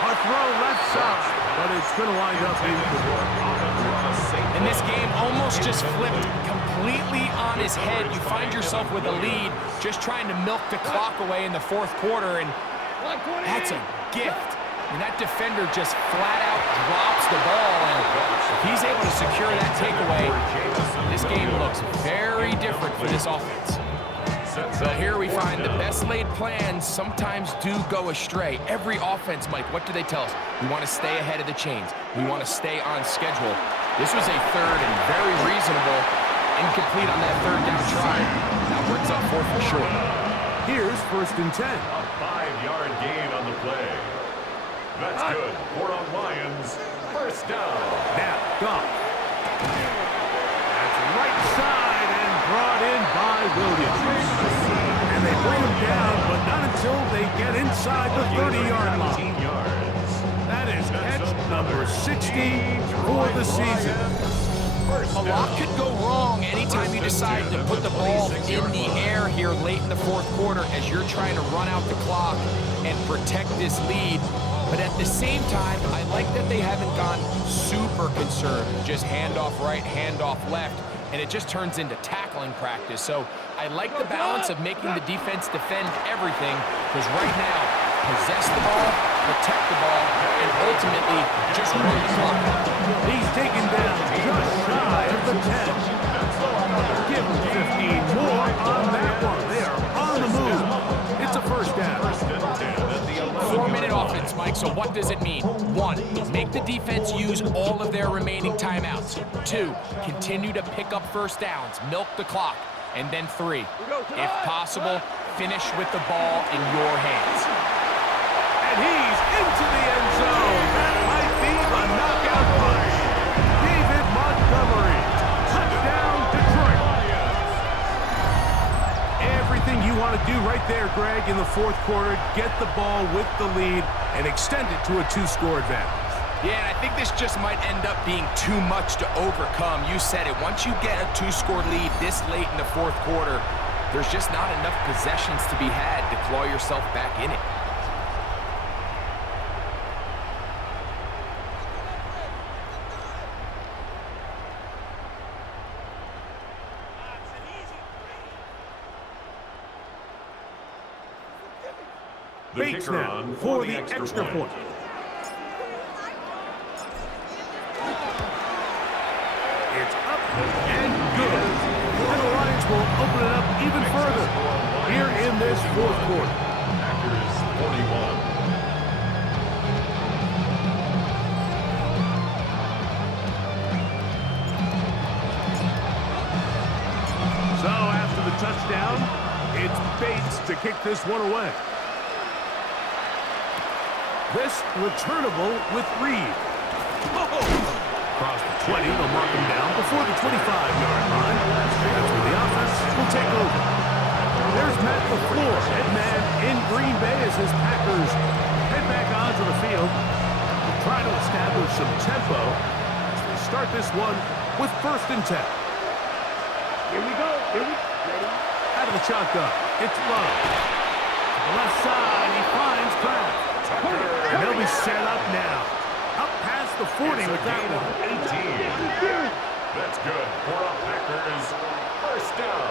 A throw left side, but it's going to wind up incomplete. And this game almost just flipped completely on his head. You find yourself with a lead, just trying to milk the clock away in the 4th quarter, and that's a gift. And that defender just flat out drops the ball, and if he's able to secure that takeaway, this game looks very different for this offense. So here we find the best laid plans sometimes do go astray. Every offense, Mike, what do they tell us? We want to stay ahead of the chains. We want to stay on schedule. This was a 3rd and very reasonable, incomplete on that 3rd down try. Now brings up 4th and short. Here's 1st and 10. A 5-yard gain on the play. That's good for a Lions 1st down. Now, Goff. That's right side and brought in by Williams. And they bring him down, but not until they get inside the 30-yard line. That is catch number 60 for the season. A lot could go wrong anytime you decide to put the ball in the air here late in the 4th quarter as you're trying to run out the clock and protect this lead. But at the same time, I like that they haven't gone super concerned. Just handoff right, handoff left, and it just turns into tackling practice. So I like the balance of making the defense defend everything, because right now, possess the ball, protect the ball, and ultimately just run the clock. He's taken down just shy of the 10. Give him 15 more on that one. They are on the move. It's a 1st down. 4-minute offense, Mike, so what does it mean? 1, make the defense use all of their remaining timeouts. 2, continue to pick up 1st downs, milk the clock. And then 3, if possible, finish with the ball in your hands. And he's into the end zone. That might be the knockout punch. David Montgomery. Touchdown, Detroit. Everything you want to Greg, in the fourth quarter, get the ball with the lead and extend it to a 2-score advantage. Yeah, and I think this just might end up being too much to overcome. You said it. Once you get a 2-score lead this late in the fourth quarter, there's just not enough possessions to be had to claw yourself back in it. Bates now for the extra point. It's up and good. And the Lions will open it up even further here in this fourth quarter. Packers 41. So after the touchdown, it's Bates to kick this one away. This returnable with Reed. Across the 20, they'll mark him down before the 25-yard line. That's where the offense will take over. There's Matt LaFleur, head man in Green Bay as his Packers head back onto the field. They'll try to establish some tempo as they start this one with 1st and 10. Here we go. Ready? Out of the shotgun, it's Love. To the left side, he finds Kraft. And they'll be set up now. Up past the 40 with that one. 18. That's good for a Packers 1st down.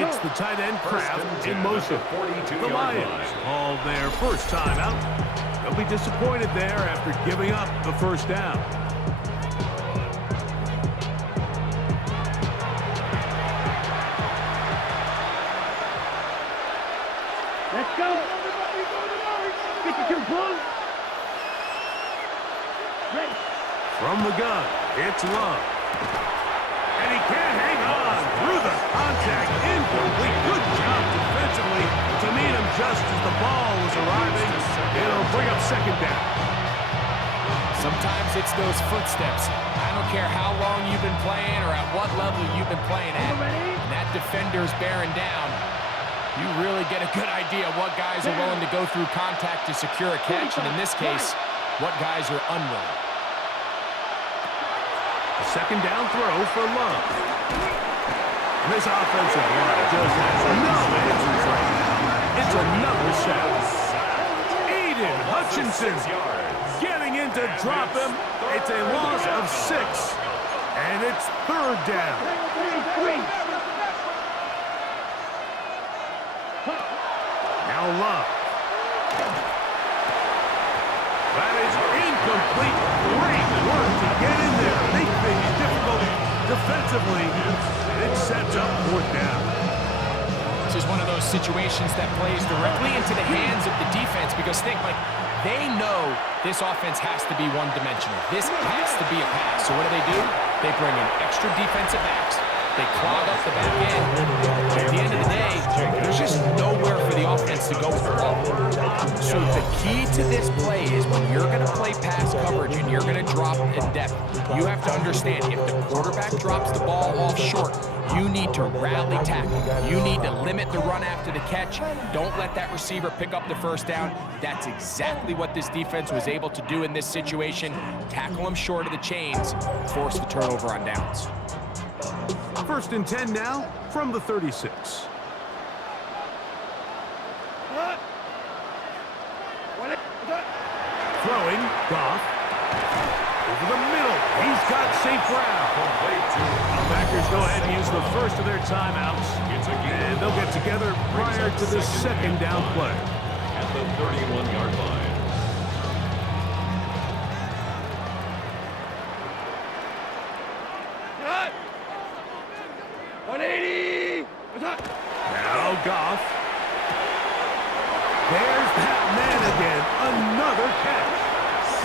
It's the tight end Kraft in motion. The Lions all their first time out. They'll be disappointed there after giving up the 1st down. Let's go. 52 close. Ready. From the gun, it's Love. And he can't hang on through the contact. Incomplete. Good job defensively to meet him just as the ball was arriving. It'll bring up 2nd down. Sometimes it's those footsteps. I don't care how long you've been playing or at what level you've been playing at. When that defender's bearing down, you really get a good idea of what guys are willing to go through contact to secure a catch, and in this case, what guys are unwilling. A 2nd down throw for Love. And this offensive line just has no answers right now. It's another sack. Aiden Hutchinson getting in to drop him. It's a loss of 6, and it's 3rd down. Now Love. That is incomplete. Great work to get in there. Make things difficult defensively. It sets up 4th down. This is one of those situations that plays directly into the hands of the defense because they know this offense has to be one-dimensional. This has to be a pass. So what do? They bring in extra defensive backs. They clog up the back end. At the end of the day, there's just nowhere for the offense to go with the ball. So the key to this play is when you're going to play pass coverage and you're going to drop in depth, you have to understand if the quarterback drops the ball off short, you need to rally tackle. You need to limit the run after the catch. Don't let that receiver pick up the 1st down. That's exactly what this defense was able to do in this situation. Tackle them short of the chains, force the turnover on downs. 1st and 10 now from the 36. Throwing, Goff. Over the middle. He's got St. Brown. The Packers go ahead and use the 1st of their timeouts. And they'll get together prior to the 2nd down play. At the 31-yard line. Now Goff. There's that man again. Another catch.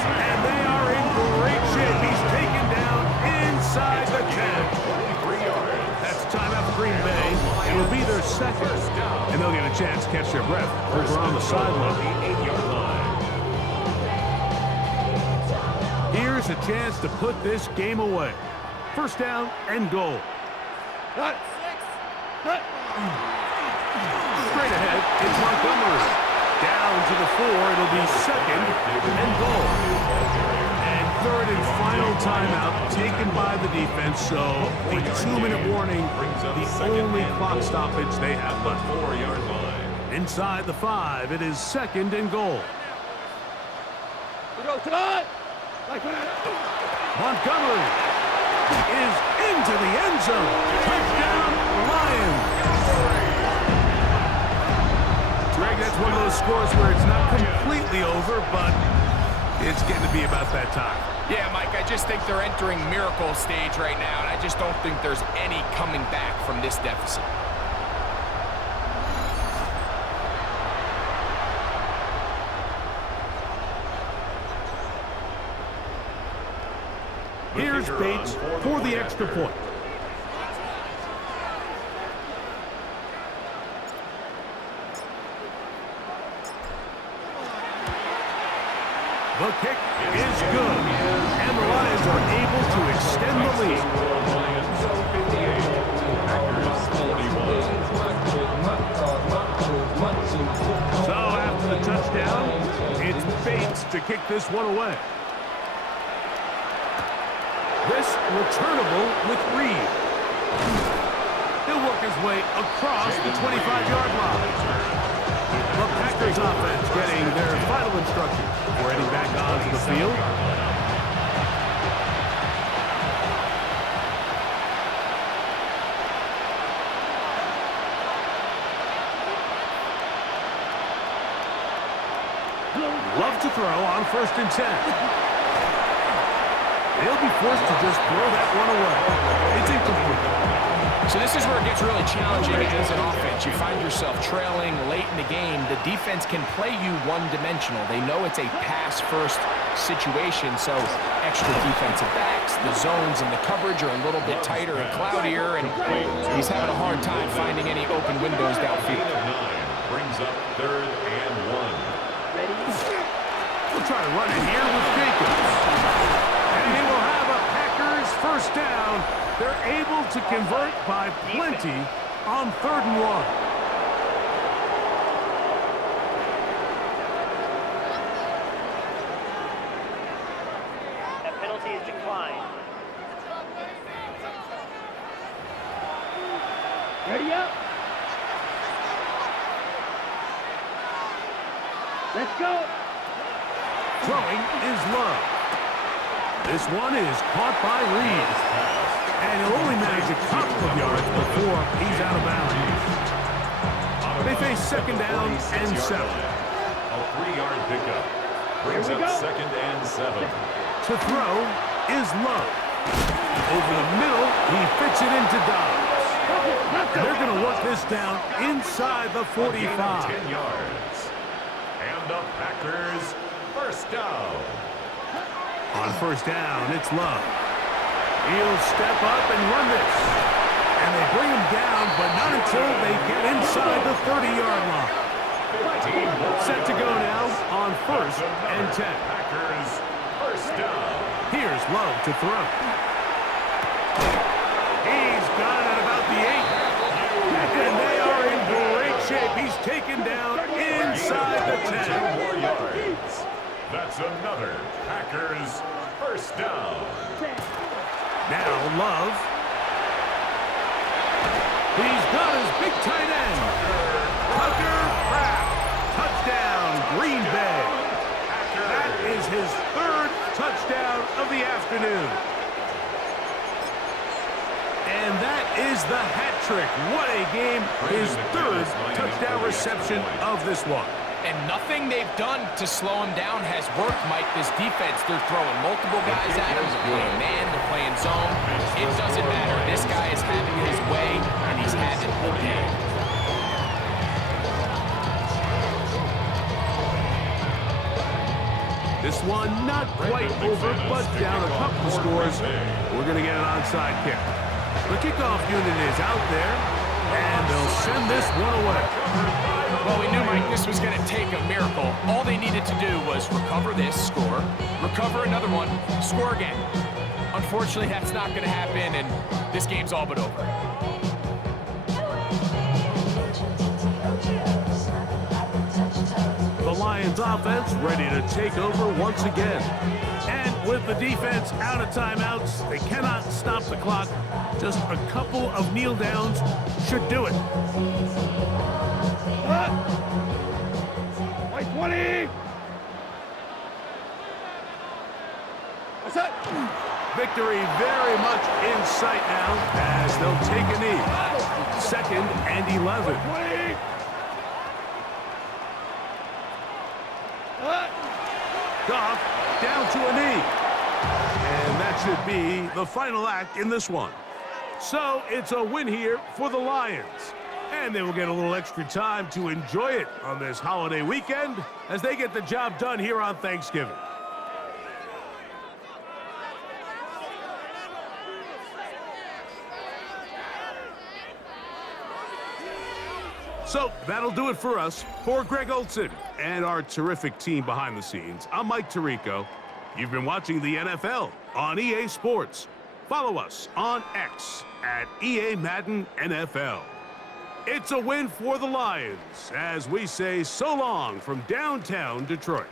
And they are in great shape. He's taken down inside the 10. 23 yards. That's timeout for Green Bay. It will be their 2nd. And they'll get a chance to catch their breath over on the sideline. 8-yard line. Here's a chance to put this game away. 1st down and goal. Straight Straight ahead, it's Montgomery. Down to the 4, it'll be second and goal. And third and final timeout taken by the defense, so a 2-minute warning, the only clock stoppage they have left. 4-yard line. Inside the 5, it is second and goal. We go, Todd! Montgomery is into the end zone. Touchdown, Lions. Greg, that's one of those scores where it's not completely over, but it's getting to be about that time. Yeah, Mike, I just think they're entering miracle stage right now, and I just don't think there's any coming back from this deficit. Here's Bates for the extra point. The kick is good, and the Lions are able to extend the lead. So after the touchdown, it's Bates to kick this one away. This returnable with Reed. He'll work his way across the 25-yard line. The Packers offense getting their final instructions before heading back onto the field. Love to throw on 1st and 10. They'll be forced to just throw that one away. It's incomplete. So this is where it gets really challenging as an offense. You find yourself trailing late in the game. The defense can play you one-dimensional. They know it's a pass-first situation, so extra defensive backs, the zones and the coverage are a little bit tighter and cloudier, and he's having a hard time finding any open windows downfield. Brings up 3rd and 1. We'll try to run it here with Jacobs. And he will have a Packers first down. They're able to convert by plenty on 3rd and 1. That penalty is declined. Ready up. Let's go. Throwing is Love. This one is caught by Reed. And he'll only manage a couple of yards before he's out of bounds. They face 2nd down and 7. A 3-yard pickup. Brings up 2nd and 7. To throw is Love. Over the middle, he fits it into Dobbs. They're going to work this down inside the 45. 10 yards. And the Packers first down. On 1st down, it's Love. He'll step up and run this. And they bring him down, but not until they get inside the 30-yard line. Set to go now on 1st and 10. Packers first down. Here's Love to throw. He's got it at about the 8. And they are in great shape. He's taken down inside the 10. 2 more yards. That's another Packers first down. Now Love. He's got his big tight end. Tucker Pratt. Touchdown, Green Bay. That is his 3rd touchdown of the afternoon. And that is the hat trick. What a game. His 3rd touchdown reception of this one. And nothing they've done to slow him down has worked, Mike. This defense, they're throwing multiple guys at him. They're playing man, they're playing zone. It doesn't matter. This guy is having his way, and he's having the game. This one not quite over, but down a couple of scores. We're going to get an onside kick. The kickoff unit is out there, and they'll send this one away. Well, we knew, Mike, this was going to take a miracle. All they needed to do was recover this, score, recover another one, score again. Unfortunately, that's not going to happen, and this game's all but over. Lions offense ready to take over once again. And with the defense out of timeouts, they cannot stop the clock. Just a couple of kneel downs should do it. White 20. What's that? Victory very much in sight now as they'll take a knee. 2nd and 11. 20. Goff down to a knee. And that should be the final act in this one. So it's a win here for the Lions. And they will get a little extra time to enjoy it on this holiday weekend as they get the job done here on Thanksgiving. So that'll do it for us. For Greg Olson and our terrific team behind the scenes, I'm Mike Tirico. You've been watching the NFL on EA Sports. Follow us on X at EA Madden NFL. It's a win for the Lions as we say so long from downtown Detroit.